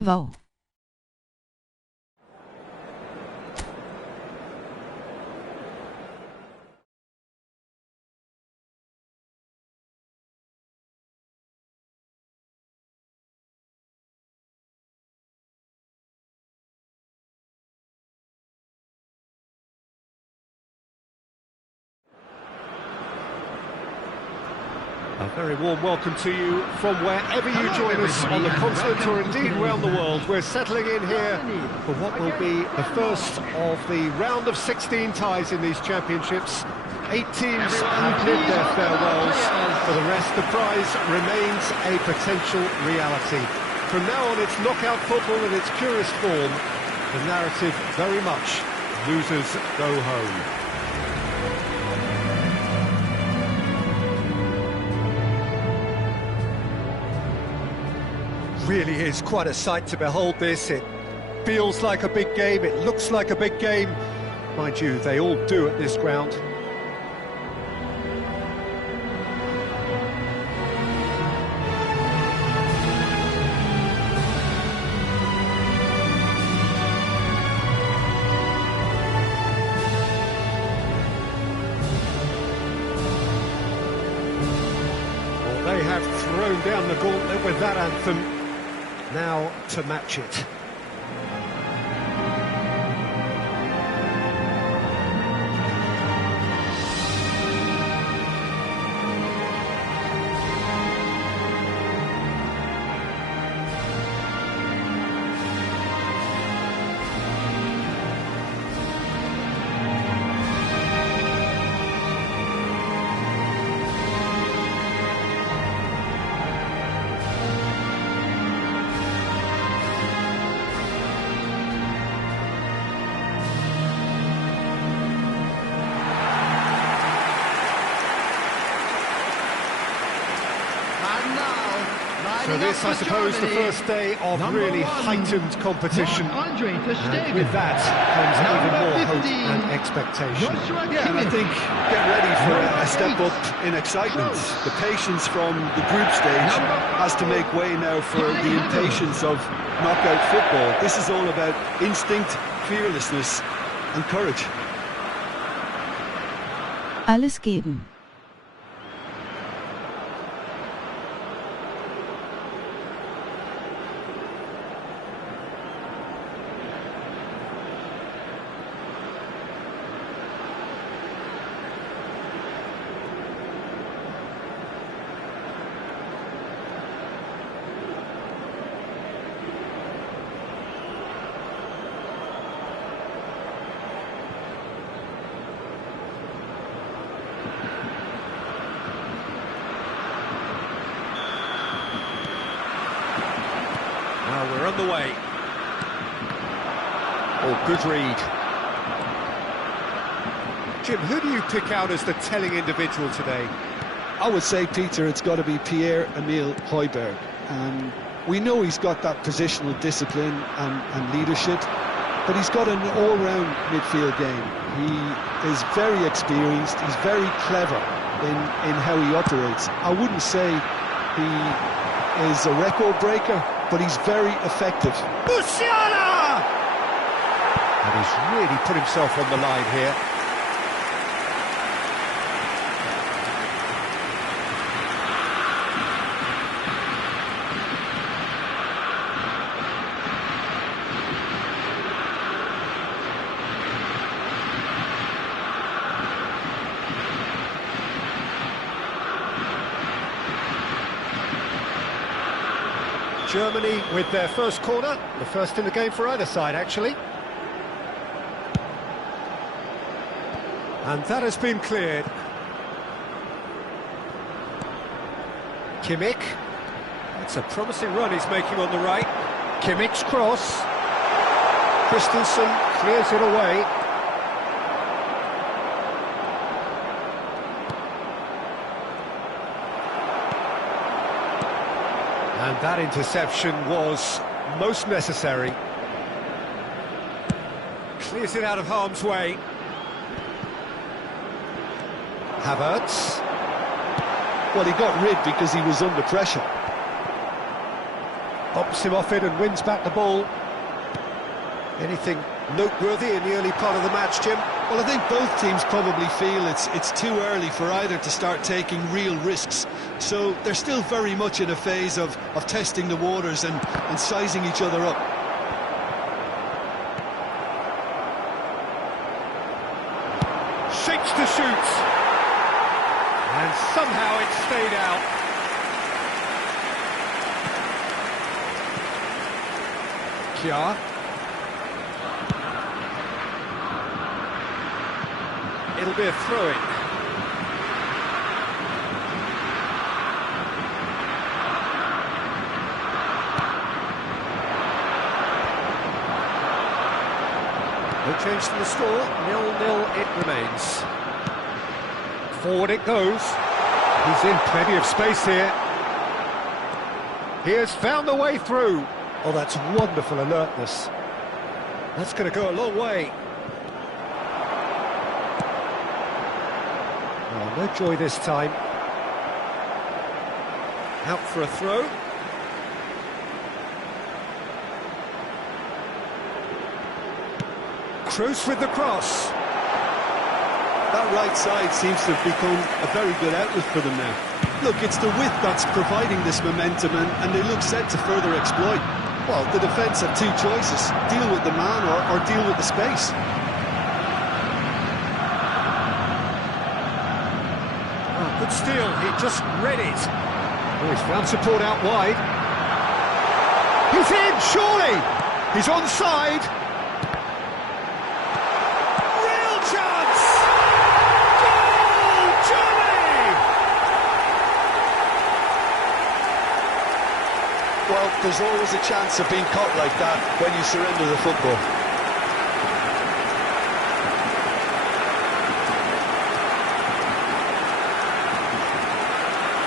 Wow. A very warm welcome to you from wherever you join us on the continent or indeed around the world. We're settling in here for what will be the first of the round of 16 ties in these championships. 8 teams have bid their farewells. For the rest, the prize remains a potential reality. From now on, it's knockout football in its purest form. The narrative very much losers go home. Really is quite a sight to behold this. It feels like a big game, it looks like a big game. Mind you, they all do at this ground. Well, they have thrown down the gauntlet with that anthem. Now to match it. So this, I suppose, the first day of really heightened competition. And with that comes even more hope and expectation. Yeah, and I think get ready for a step up in excitement. The patience from the group stage has to make way now for the impatience of knockout football. This is all about instinct, fearlessness and courage. Alles geben. Well, we're on the way. Oh, good read. Jim, who do you pick out as the telling individual today? I would say, Peter, it's got to be Pierre-Emile Højbjerg. We know he's got that positional discipline and leadership, but he's got an all-round midfield game. He is very experienced, he's very clever in how he operates. I wouldn't say he is a record breaker, but he's very effective. Musiala! And he's really put himself on the line here. Germany with their first corner, the first in the game for either side, actually. And that has been cleared. Kimmich. That's a promising run he's making on the right. Kimmich's cross. Christensen clears it away. And that interception was most necessary. Clears it out of harm's way. Havertz. Well, he got rid because he was under pressure. Pops him off it and wins back the ball. Anything noteworthy in the early part of the match, Jim? Well, I think both teams probably feel it's too early for either to start taking real risks. So they're still very much in a phase of testing the waters and sizing each other up. Shakes to shoot. And somehow it stayed out. Kjaer. It'll be a throw-in. No change to the score, 0-0 it remains. Forward it goes. He's in plenty of space here. He has found the way through. Oh, that's wonderful alertness. That's going to go a long way. Oh, no joy this time. Out for a throw. Kroos with the cross. That right side seems to have become a very good outlet for them now. Look, it's the width that's providing this momentum, and they look set to further exploit. Well, the defence have two choices: deal with the man or deal with the space. Oh, good steal, he just read it. Oh, he's found support out wide. He's in, surely! He's onside. Real chance! Goal, Germany! Well, there's always a chance of being caught like that when you surrender the football.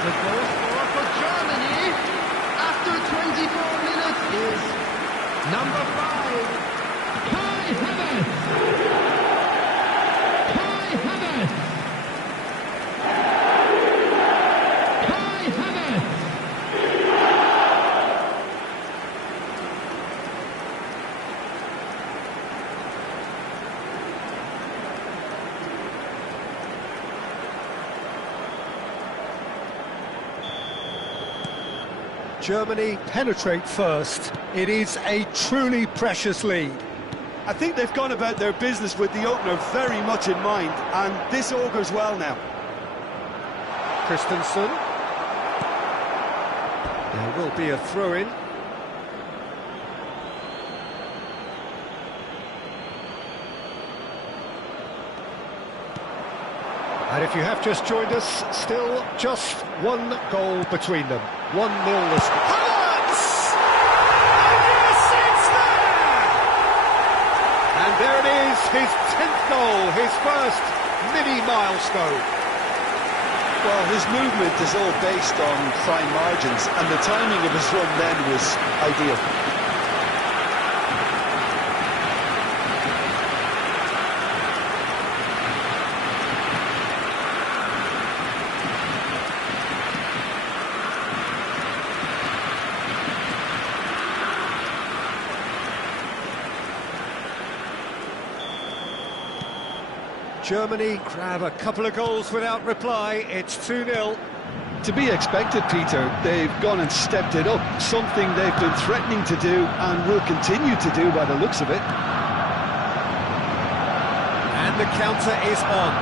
The goal scorer for Germany after 24 minutes is number 5, Kai Havertz. Kai Havertz. Kai Havertz. Germany penetrate first. It is a truly precious lead. I think they've gone about their business with the opener very much in mind, and this augurs well now. Christensen. There will be a throw-in. And if you have just joined us, still just one goal between them. 1-0 the score. Havertz! And yes, it's there! And there it is, his 10th goal, his first mini-milestone. Well, his movement is all based on fine margins, and the timing of his run then was ideal. Germany grab a couple of goals without reply. It's 2-0. To be expected, Peter. They've gone and stepped it up, something they've been threatening to do and will continue to do by the looks of it. And the counter is on.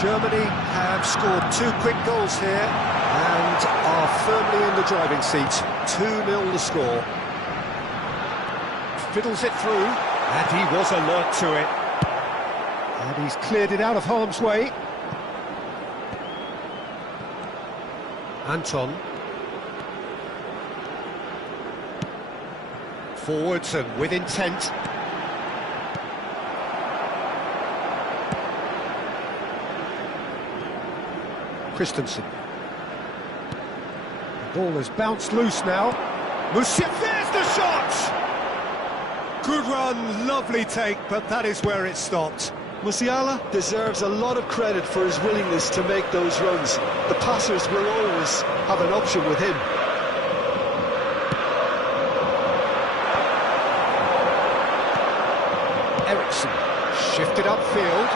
Germany have scored 2 quick goals here and are firmly in the driving seat. 2-0 the score. Fiddles it through, and he was alert to it. And he's cleared it out of harm's way. Anton. Forwards and with intent. Christensen. Ball has bounced loose now. There's the shot! Good run, lovely take, but that is where it stopped. Musiala deserves a lot of credit for his willingness to make those runs. The passers will always have an option with him. Ericsson shifted upfield.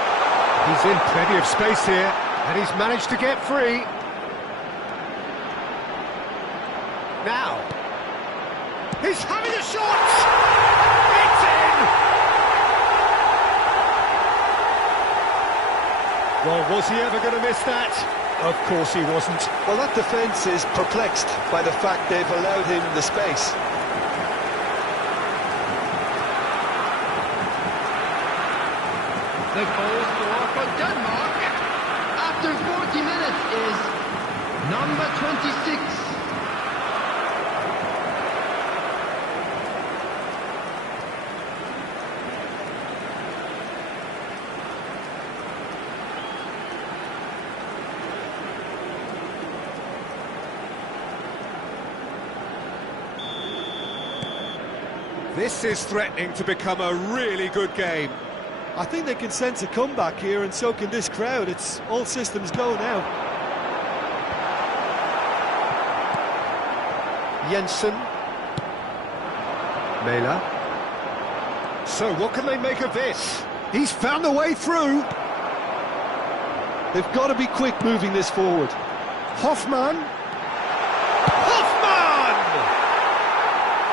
He's in plenty of space here, and he's managed to get free. Now, he's having a shot! It's in! Well, was he ever going to miss that? Of course he wasn't. Well, that defence is perplexed by the fact they've allowed him the space. The goal scorer for Denmark after 40 minutes is number 26. This is threatening to become a really good game. I think they can sense a comeback here, and so can this crowd. It's all systems go now. Jensen. Mela. So what can they make of this? He's found a way through. They've got to be quick moving this forward. Hoffman.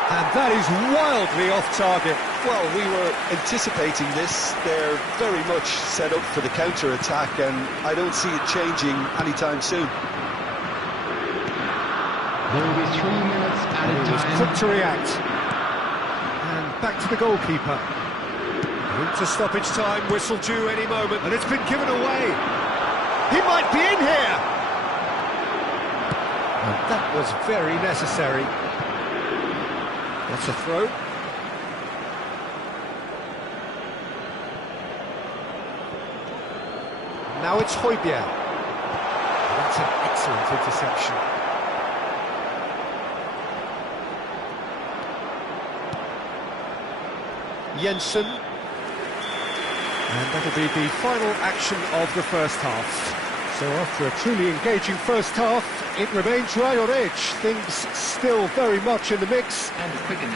And that is wildly off target. Well, we were anticipating this. They're very much set up for the counter-attack, and I don't see it changing anytime soon. There will be 3 minutes added time. He was quick to react. And back to the goalkeeper. Into stoppage time, whistle due any moment, and it's been given away. He might be in here. And that was very necessary. That's a throw. Now it's Højbjerg. That's an excellent interception. Jensen. And that'll be the final action of the first half. So after a truly engaging first half, it remains right on edge. Things still very much in the mix,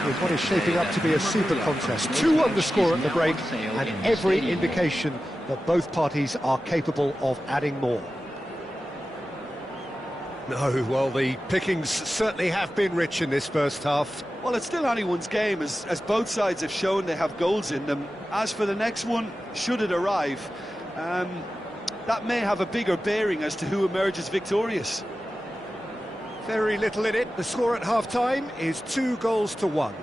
with what is shaping up to be a super contest. 2-1 the score at the break, and every indication that both parties are capable of adding more. No, well, the pickings certainly have been rich in this first half. Well, it's still anyone's game, as both sides have shown they have goals in them. As for the next one, should it arrive, that may have a bigger bearing as to who emerges victorious. Very little in it. The score at half-time is 2-1.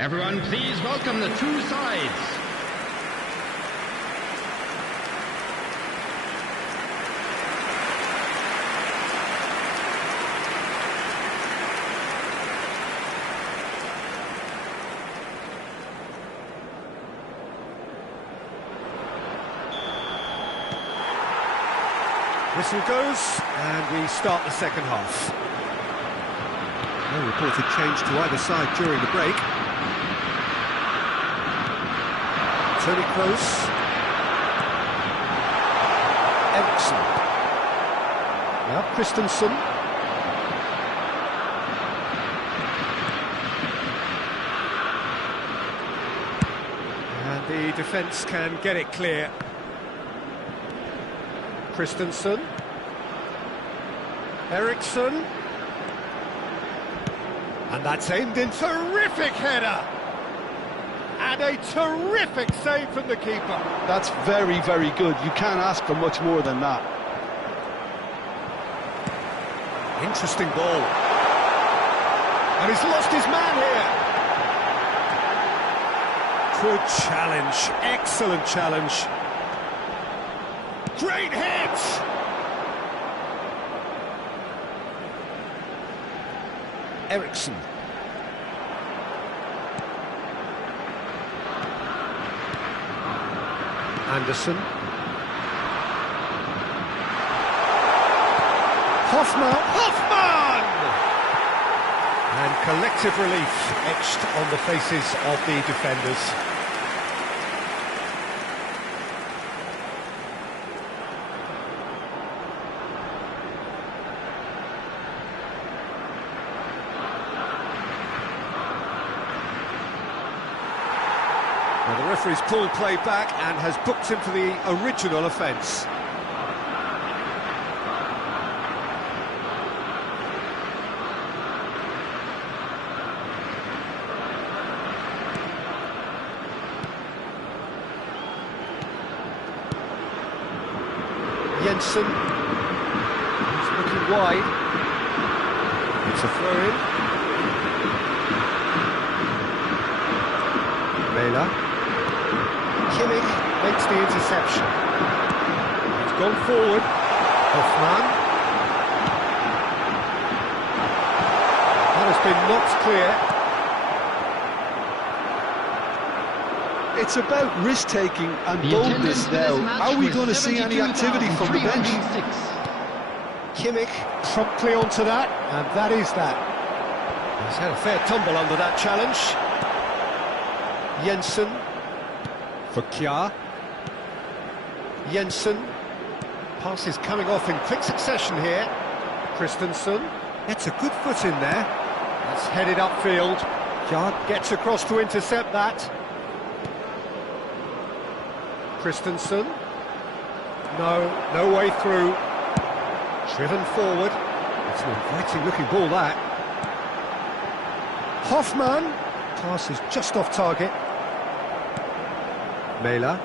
Everyone, please welcome the two sides. Whistle goes, and we start the second half. No reported change to either side during the break. Tony Kroos. Eriksson. Now Christensen. And the defence can get it clear. Christensen. Eriksson. And that's aimed in. Terrific header! And a terrific save from the keeper. That's very, very good. You can't ask for much more than that. Interesting ball. And he's lost his man here. Good challenge. Excellent challenge. Great hit! Eriksson. Anderson. Hoffman! And collective relief etched on the faces of the defenders. Now the referee's pulled play back and has booked him for the original offence. Jensen. He's looking wide. It's a throw-in. Mela. Kimmich makes the interception. He's gone forward. Hoffman. That has been knocked clear. It's about risk-taking and boldness now. Are we going to see any activity from the bench? Kimmich promptly onto that, and that is that. He's had a fair tumble under that challenge. Jensen. For Kjaer. Jensen. Pass is coming off in quick succession here. Christensen. Gets a good foot in there. That's headed upfield. Kjaer gets across to intercept that. Christensen. No way through. Driven forward. It's an inviting looking ball, that. Hoffman. Pass is just off target. Mela.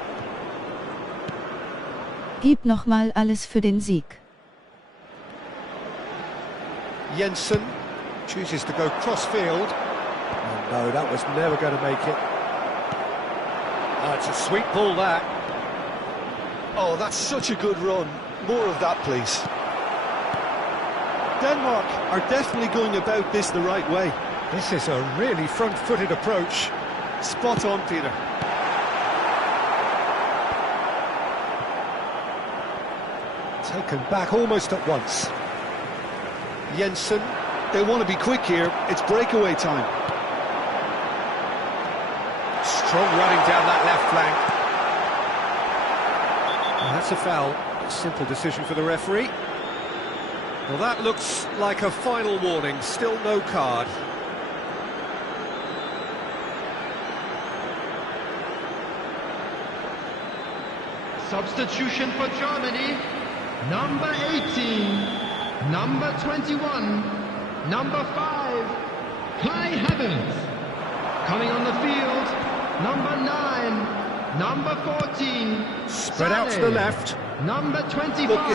Gib nochmal alles für den Sieg. Jensen chooses to go cross-field. Oh, no, that was never going to make it. Oh, it's a sweet ball, that. Oh, that's such a good run. More of that, please. Denmark are definitely going about this the right way. This is a really front-footed approach. Spot on, Peter. Taken back almost at once. Jensen. They want to be quick here. It's breakaway time. Strong running down that left flank. And that's a foul. Simple decision for the referee. Well, that looks like a final warning. Still no card. Substitution for Germany. Number 18, number 21, number 5, Kai Havertz. Coming on the field, number 9, number 14, Spread out to the left. Number 25. Look,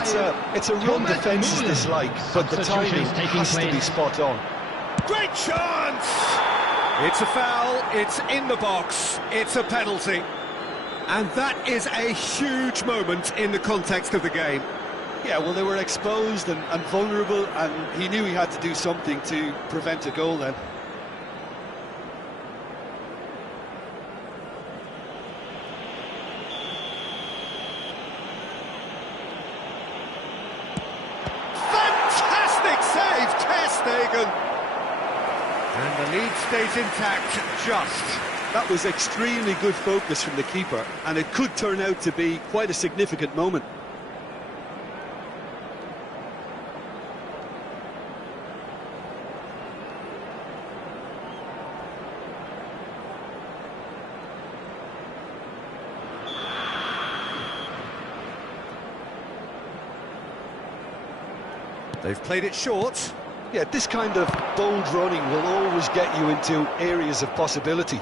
it's a run defence is dislike, but the timing has to be spot on. Great chance! It's a foul, it's in the box, it's a penalty. And that is a huge moment in the context of the game. Yeah, well, they were exposed and vulnerable, and he knew he had to do something to prevent a goal then. Fantastic save, Ter Stegen! And the lead stays intact, just. That was extremely good focus from the keeper, and it could turn out to be quite a significant moment. They've played it short. Yeah, this kind of bold running will always get you into areas of possibility.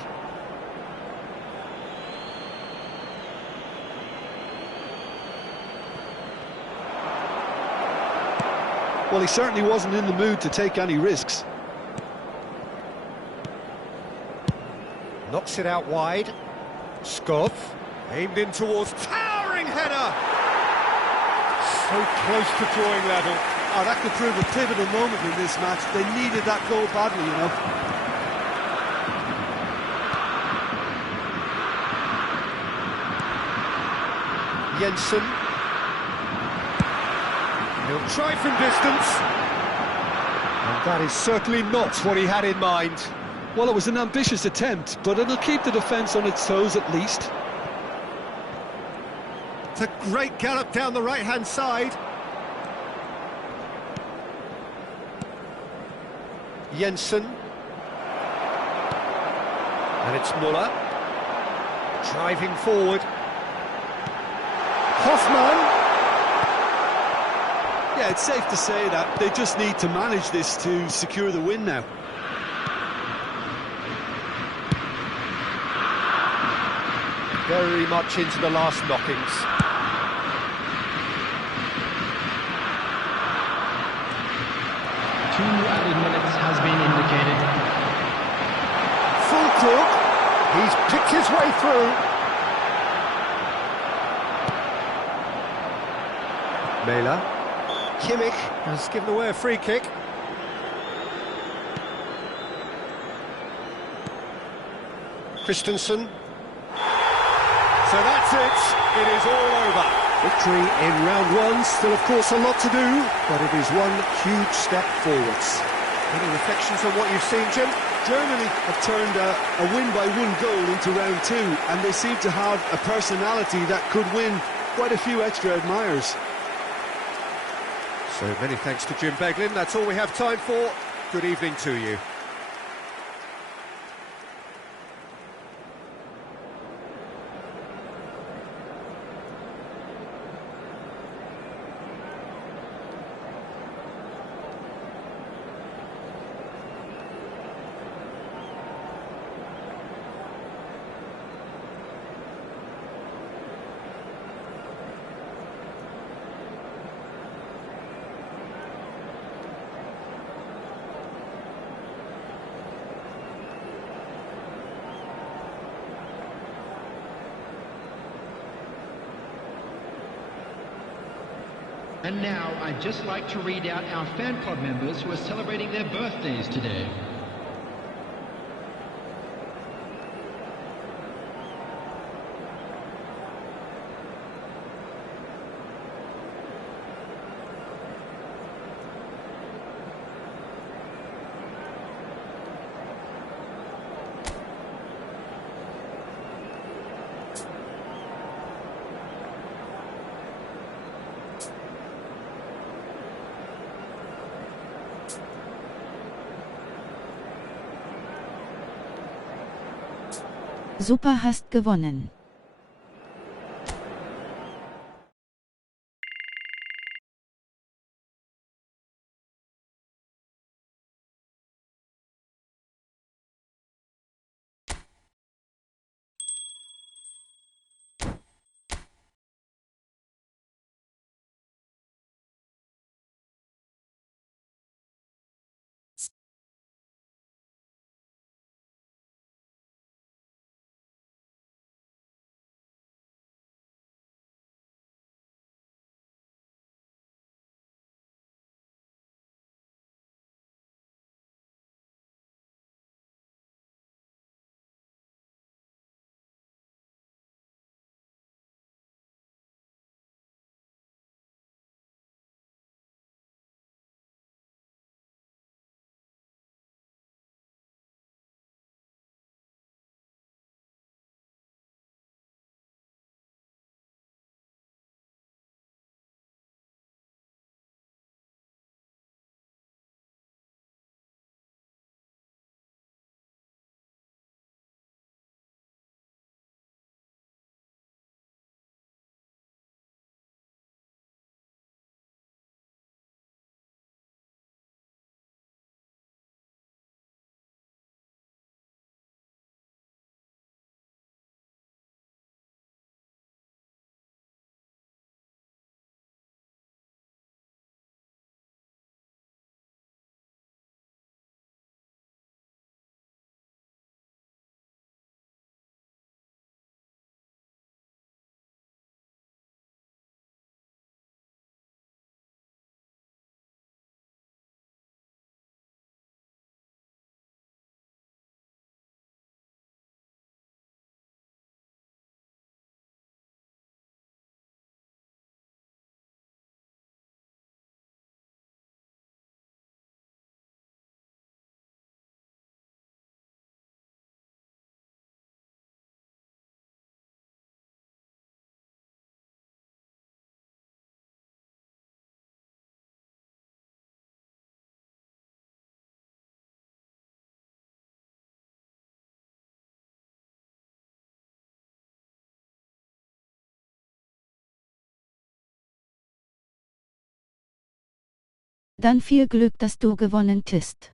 Well, he certainly wasn't in the mood to take any risks. Knocks it out wide. Skov, aimed in towards towering header. So close to drawing level. Oh, that could prove a pivotal moment in this match. They needed that goal badly, you know. Jensen. He'll try from distance. And that is certainly not what he had in mind. Well, it was an ambitious attempt, but it'll keep the defence on its toes at least. It's a great gallop down the right-hand side. Jensen. And it's Muller. Driving forward. Hoffmann. Yeah, it's safe to say that they just need to manage this to secure the win now. Very much into the last knockings. 2 added minutes has been indicated. Full talk. He's picked his way through. Mela. Kimmich has given away a free kick. Christensen. So that's it. It is all over. Victory in round one. Still, of course, a lot to do, but it is one huge step forwards. Any reflections on what you've seen, Jim? Germany have turned a win-by-one goal into round two, and they seem to have a personality that could win quite a few extra admirers. So many thanks to Jim Beglin. That's all we have time for. Good evening to you. And now, I'd just like to read out our fan club members who are celebrating their birthdays today. Super, hast gewonnen. Dann viel Glück, dass du gewonnen tust.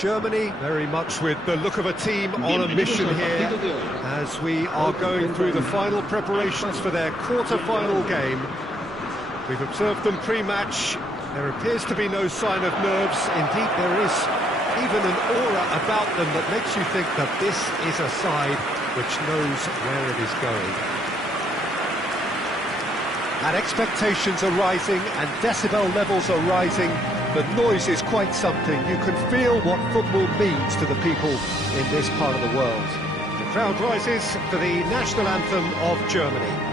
Germany very much with the look of a team on a mission here as we are going through the final preparations for their quarter-final game. We've observed them pre-match. There appears to be no sign of nerves. Indeed, there is even an aura about them that makes you think that this is a side which knows where it is going. And expectations are rising and decibel levels are rising. The noise is quite something. You can feel what football means to the people in this part of the world. The crowd rises for the national anthem of Germany.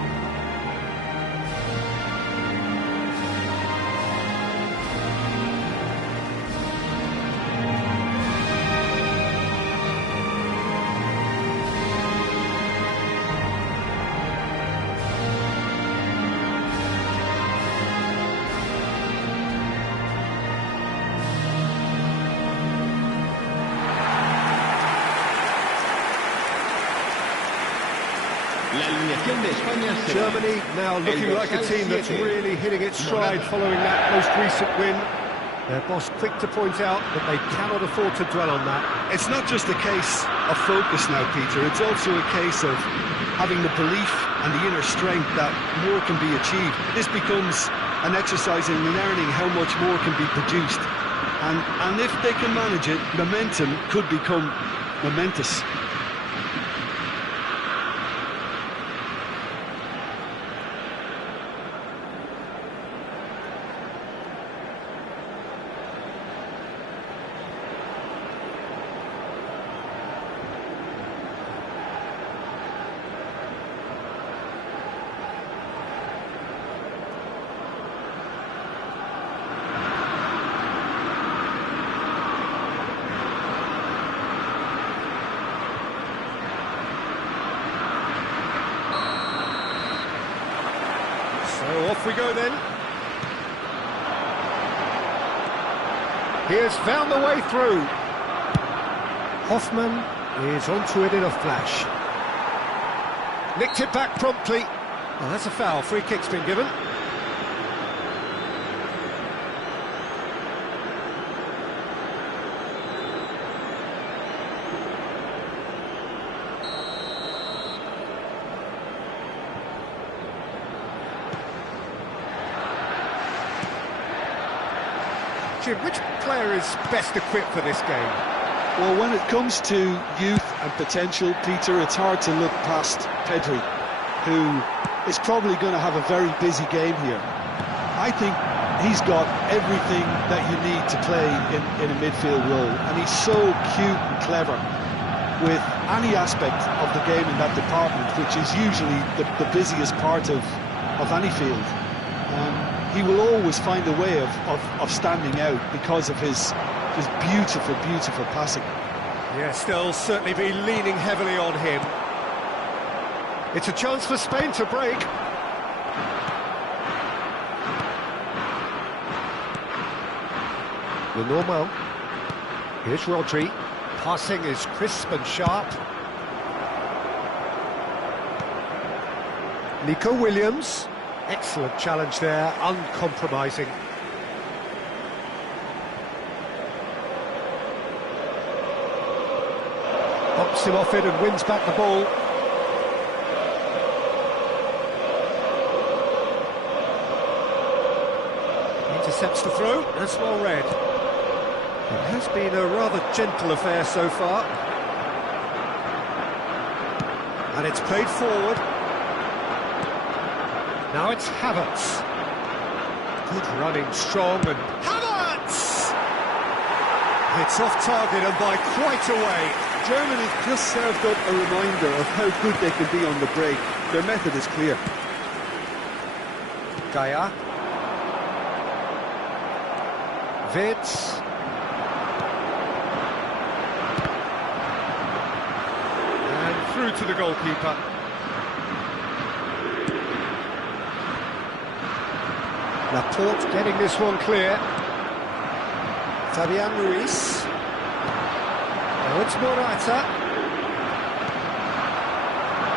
alineación de España será Germany now looking like a team that's really hitting its stride following that most recent win. Their boss quick to point out that they cannot afford to dwell on that. It's not just a case of focus now, Peter. It's also a case of having the belief and the inner strength that more can be achieved. This becomes an exercise in learning how much more can be produced. And if they can manage it, momentum could become momentous. So off we go then. He has found the way through. Hoffman is onto it in a flash. Nicked it back promptly. Well, that's a foul. Free kick's been given. Jim, which player is best equipped for this game? Well, when it comes to youth and potential, Peter, it's hard to look past Pedri, who is probably going to have a very busy game here. I think he's got everything that you need to play in a midfield role, and he's so cute and clever with any aspect of the game in that department, which is usually the busiest part of any field. He will always find a way of standing out because of his beautiful, beautiful passing. Yes, they'll certainly be leaning heavily on him. It's a chance for Spain to break. Lenormand. Here's Rodri. Passing is crisp and sharp. Nico Williams. Excellent challenge there, uncompromising. Bops him off it and wins back the ball. Intercepts the throw, that's well read. It has been a rather gentle affair so far. And it's played forward. Now it's Havertz. Good running, strong, and Havertz! It's off target and by quite a way. Germany just served up a reminder of how good they can be on the break. Their method is clear. Gaia. Vitz. And through to the goalkeeper. Laporte getting this one clear. Fabian Ruiz. Now it's Morata.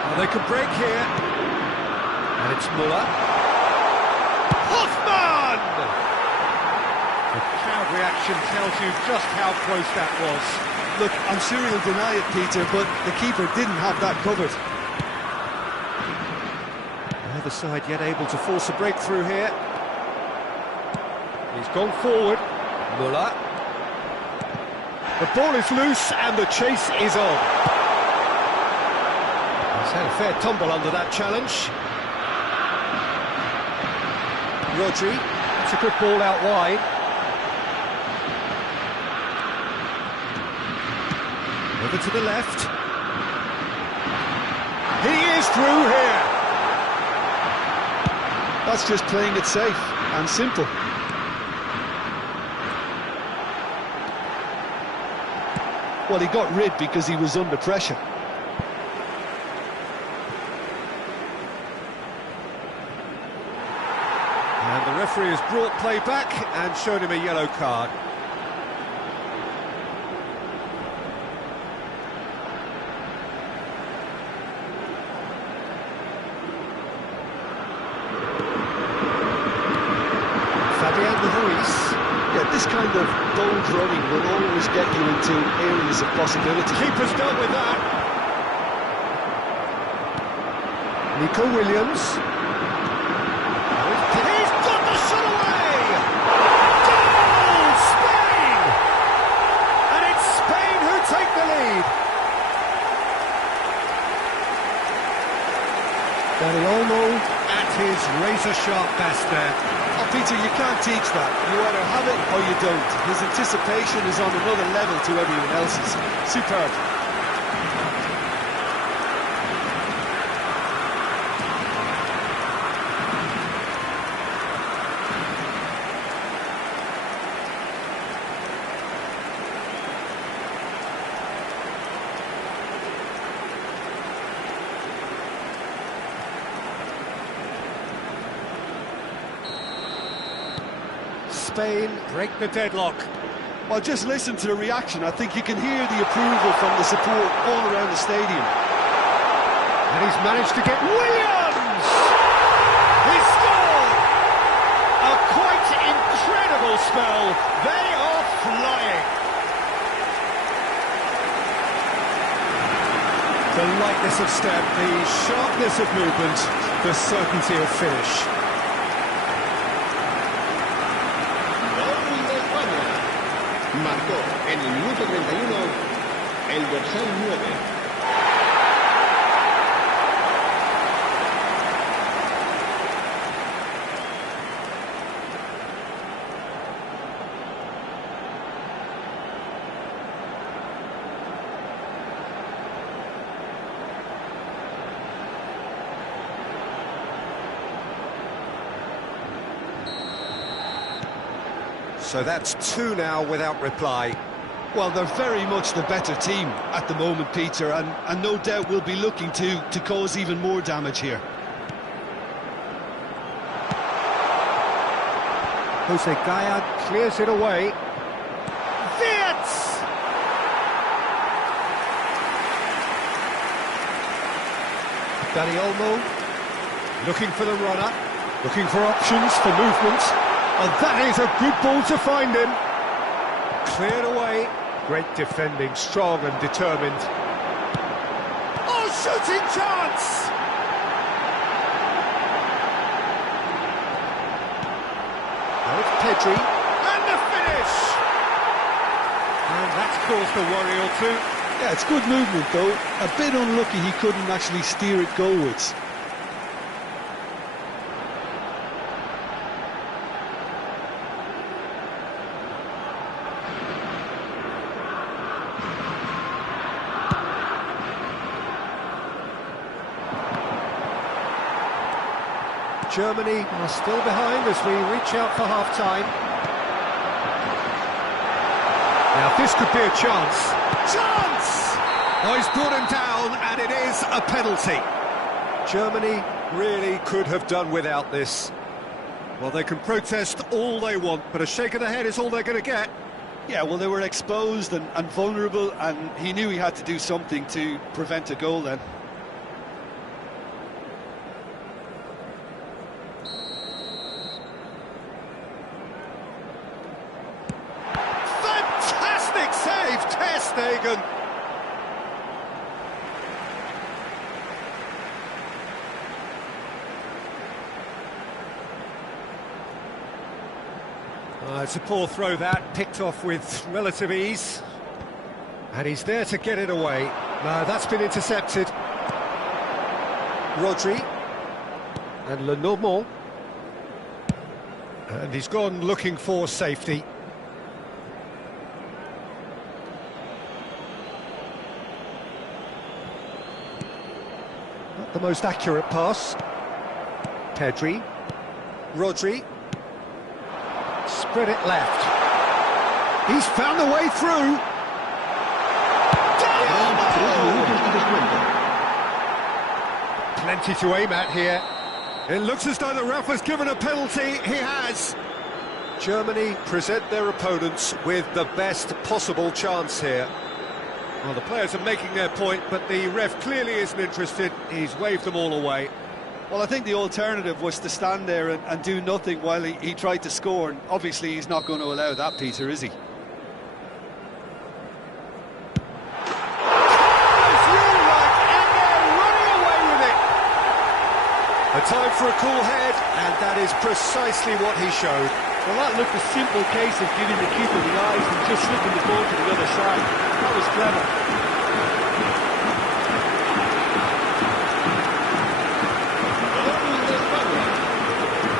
Well, they could break here. And it's Muller. Hoffman! The crowd reaction tells you just how close that was. Look, I'm sure he'll deny it, Peter, but the keeper didn't have that covered. Neither side yet able to force a breakthrough here. He's gone forward. Muller. The ball is loose and the chase is on. He's had a fair tumble under that challenge. Rodri. It's a good ball out wide. Over to the left. He is through here. That's just playing it safe and simple. Well, he got rid because he was under pressure. And the referee has brought play back and shown him a yellow card. Fabian Ruiz. Yeah, this kind of bold running will always get you into areas of possibility. Keeper's dealt with that. Nico Williams. He's got the shot away! Goal! Spain! And it's Spain who take the lead. Dani Olmo at his razor-sharp best there. Oh, Peter, you can't teach that. You either have it or you don't. His anticipation is on another level to everyone else's. Superb. Spain break the deadlock. Well, just listen to the reaction. I think you can hear the approval from the support all around the stadium. And he's managed to get Williams! He scored! A quite incredible spell. They are flying. The lightness of step, the sharpness of movement, the certainty of finish. Marcó en el minuto 31 el dorsal 9. So that's two now without reply. Well, they're very much the better team at the moment, Peter, and no doubt will be looking to cause even more damage here. Jose Gaya clears it away. Wirtz! Dani Olmo looking for the runner, looking for options for movement. And that is a good ball to find him. Cleared away. Great defending, strong and determined. Oh, shooting chance! Now it's Pedri. And the finish! And that's caused a worry or two. Yeah, it's good movement, though. A bit unlucky he couldn't actually steer it goalwards. Germany are still behind as we reach out for half-time. Now this could be a chance. Chance! Oh, he's brought him down, and it is a penalty. Germany really could have done without this. Well, they can protest all they want, but a shake of the head is all they're going to get. Yeah, well, they were exposed and vulnerable, and he knew he had to do something to prevent a goal then. Stegen. It's a poor throw that, picked off with relative ease. And he's there to get it away. No, that's been intercepted. Rodri. And Lenormand. And he's gone looking for safety. The most accurate pass. Pedri. Rodri. Spread it left. He's found the way through. Plenty to aim at here. It looks as though the ref has given a penalty. He has. Germany present their opponents with the best possible chance here. Well, the players are making their point, but the ref clearly isn't interested. He's waved them all away. Well, I think the alternative was to stand there and do nothing while he tried to score, and obviously he's not going to allow that, Peter, is he? A time for a cool head, and that is precisely what he showed. Well, that looked a simple case of giving the keeper the eyes and just slipping the ball to the other side. That was clever.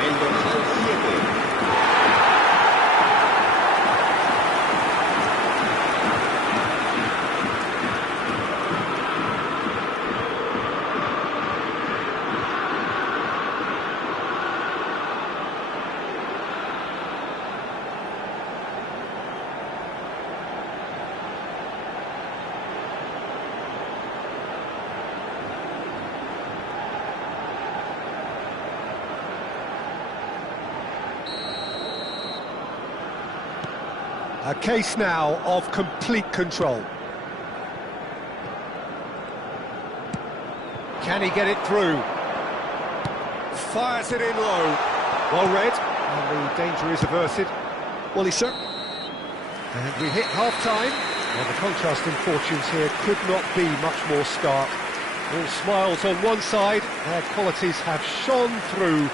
El dorsal 7. A case now of complete control. Can he get it through? Fires it in low. Well read, and the danger is averted. Well, he's certainly... And we hit half-time. Well, the contrast in fortunes here could not be much more stark. All smiles on one side, their qualities have shone through.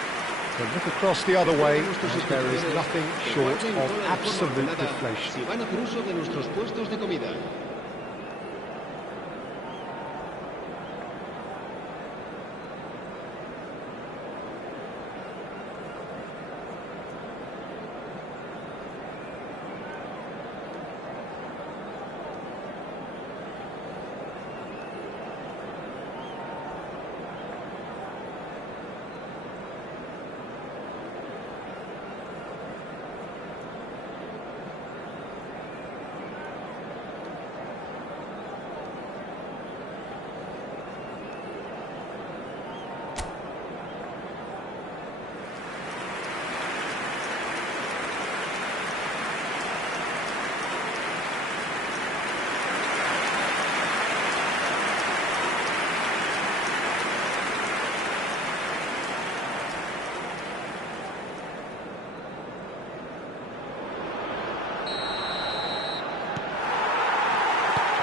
But look across the other way, and there is nothing short of absolute deflation. Si van a hacer uso de nuestros puestos de comida.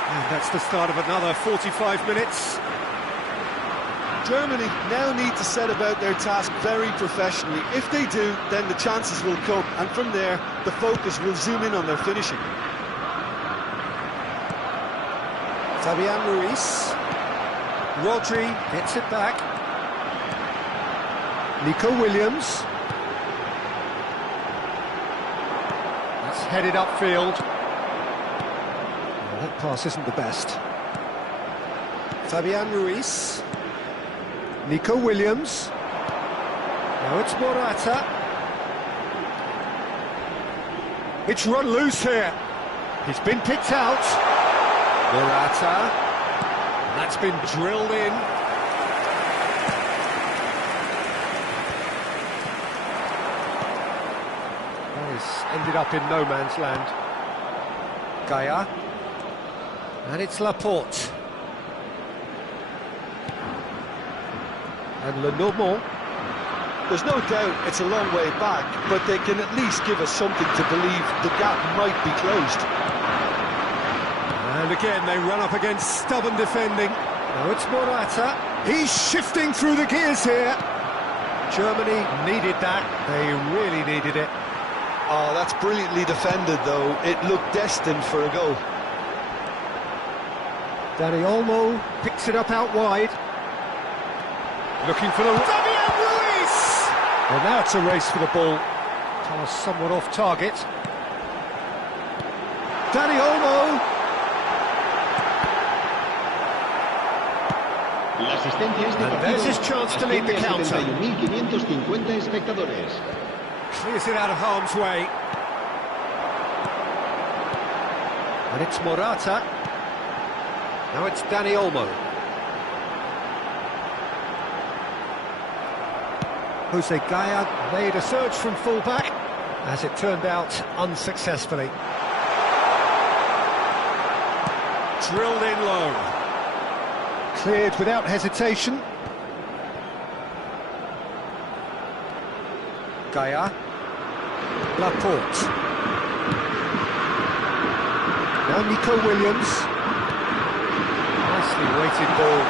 And that's the start of another 45 minutes. Germany now need to set about their task very professionally. If they do, then the chances will come, and from there, the focus will zoom in on their finishing. Fabian Ruiz. Rodri gets it back. Nico Williams. That's headed upfield. Well, that pass isn't the best. Fabian Ruiz. Nico Williams. Now it's Morata. It's run loose here. He's been picked out. Morata. That's been drilled in. That has ended up in no man's land. Gaia. And it's Laporte. And Lenormand. There's no doubt it's a long way back, but they can at least give us something to believe the gap might be closed. And again, they run up against stubborn defending. Now it's Morata. He's shifting through the gears here. Germany needed that. They really needed it. Oh, that's brilliantly defended, though. It looked destined for a goal. Dani Olmo picks it up out wide. Looking for the... Fabian Ruiz! Well, now it's a race for the ball. Pass somewhat off target. Dani Olmo. La asistencia es de And there's his chance to lead the counter. 71.550 espectadores. Clears it out of harm's way. And it's Morata. Now it's Dani Olmo. Jose Gaia made a surge from full-back, as it turned out unsuccessfully. Drilled in low. Cleared without hesitation. Gaia. Laporte. Now Nico Williams. Nicely weighted ball.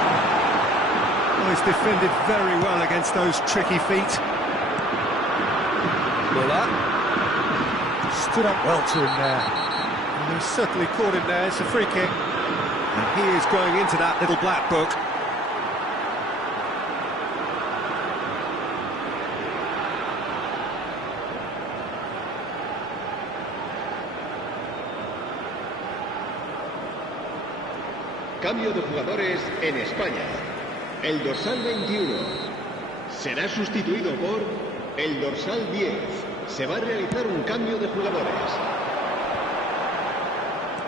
Oh, he's defended very well against those tricky feet. Muller. Stood up well to him there. And he certainly caught him there. It's a free kick. And he is going into that little black book. Cambio de jugadores en España. El dorsal 21 será sustituido por el dorsal 10. Se va a realizar un cambio de jugadores.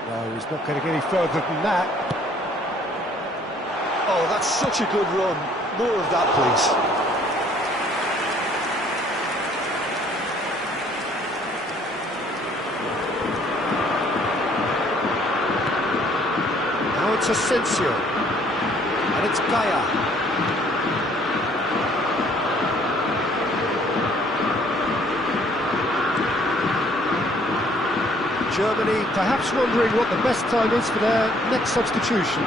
No, he's not getting any further than that. Oh, that's such a good run. More of that, please. Now it's Asensio. And it's Gaia. Germany perhaps wondering what the best time is for their next substitution.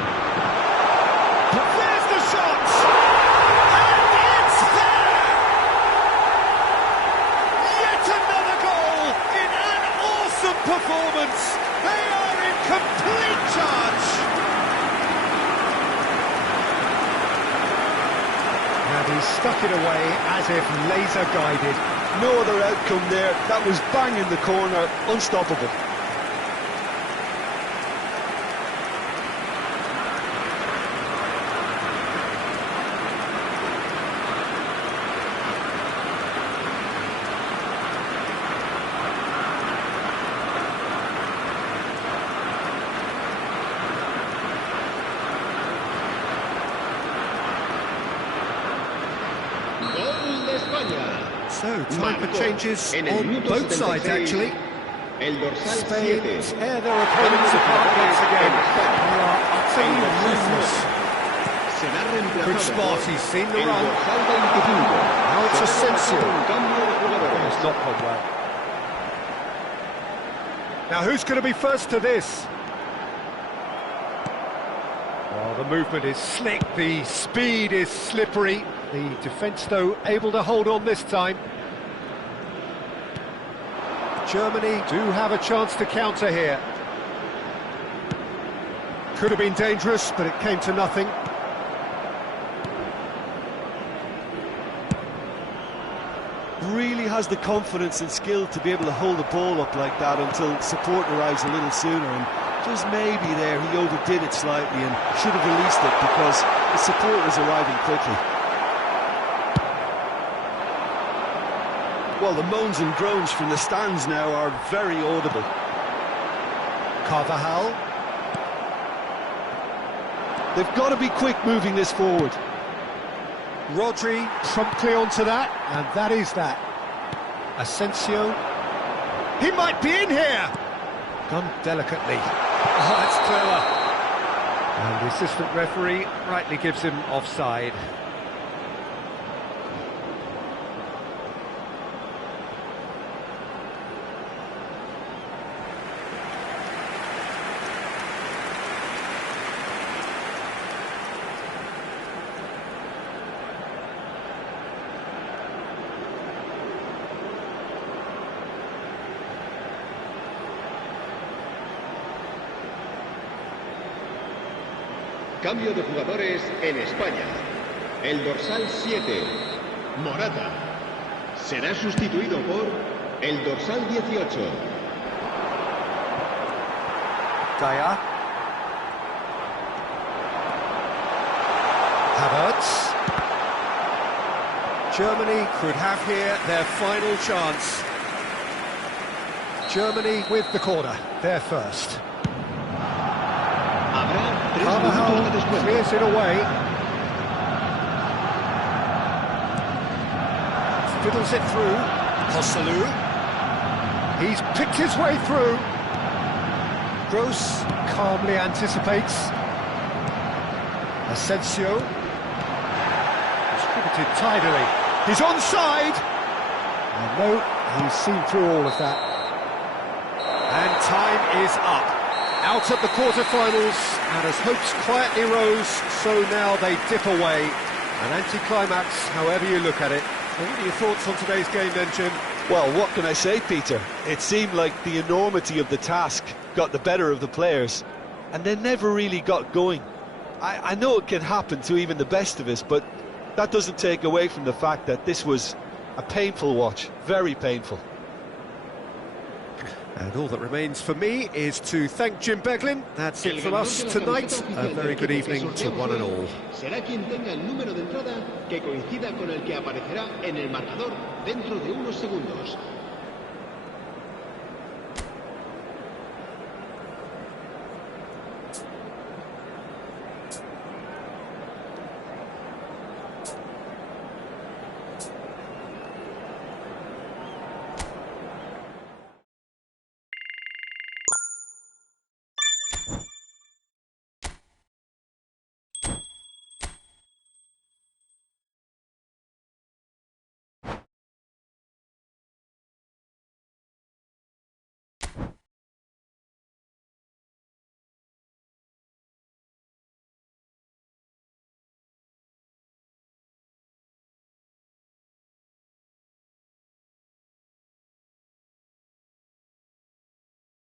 There's the shot! And it's there! Yet another goal in an awesome performance! They are in complete charge! And he stuck it away as if laser guided. No other outcome there. That was bang in the corner, unstoppable. Gol de España. So, time for changes En el on minuto both 76, sides, actually. El dorsal Spain 7. tear their opponents apart once again. They are utterly ruthless. Será reemplazado Good spot, por he's seen the el run. dorsal 25. Now it's Se va a Asensio. realizar un cambio de jugadores. It's not gone well. Now, who's going to be first to this? Oh, the movement is slick, the speed is slippery. The defence, though, able to hold on this time. Germany do have a chance to counter here. Could have been dangerous, but it came to nothing. Really has the confidence and skill to be able to hold the ball up like that until support arrives a little sooner, and just maybe there he overdid it slightly and should have released it because the support was arriving quickly. Well, the moans and groans from the stands now are very audible. Carvajal. They've got to be quick moving this forward. Rodri promptly onto that, and that is that. Asensio. He might be in here! Done delicately. Oh, that's clever. And the assistant referee rightly gives him offside. Cambio de jugadores en España. El dorsal 7, Morata, será sustituido por el dorsal 18. Gaia. Havertz. Germany could have here their final chance. Germany with the corner, they're first. Habrá 3 minutos de Carvajal descuento. clears it away. Fiddles it through. Joselu. He's picked his way through. Gross calmly anticipates. Asensio. Distributed tidily. He's onside. And No, he's seen through all of that. And time is up. Out at the quarter-finals, and as hopes quietly rose, so now they dip away. An anticlimax, however you look at it. What are your thoughts on today's game then, Jim? Well, what can I say, Peter? It seemed like the enormity of the task got the better of the players, and they never really got going. I know it can happen to even the best of us, but that doesn't take away from the fact that this was a painful watch, very painful. And all that remains for me is to thank Jim Beglin. That's it from us tonight. A very good evening to one and all. Será quien tenga el número de entrada que coincida con el que aparecerá en el marcador dentro de unos segundos.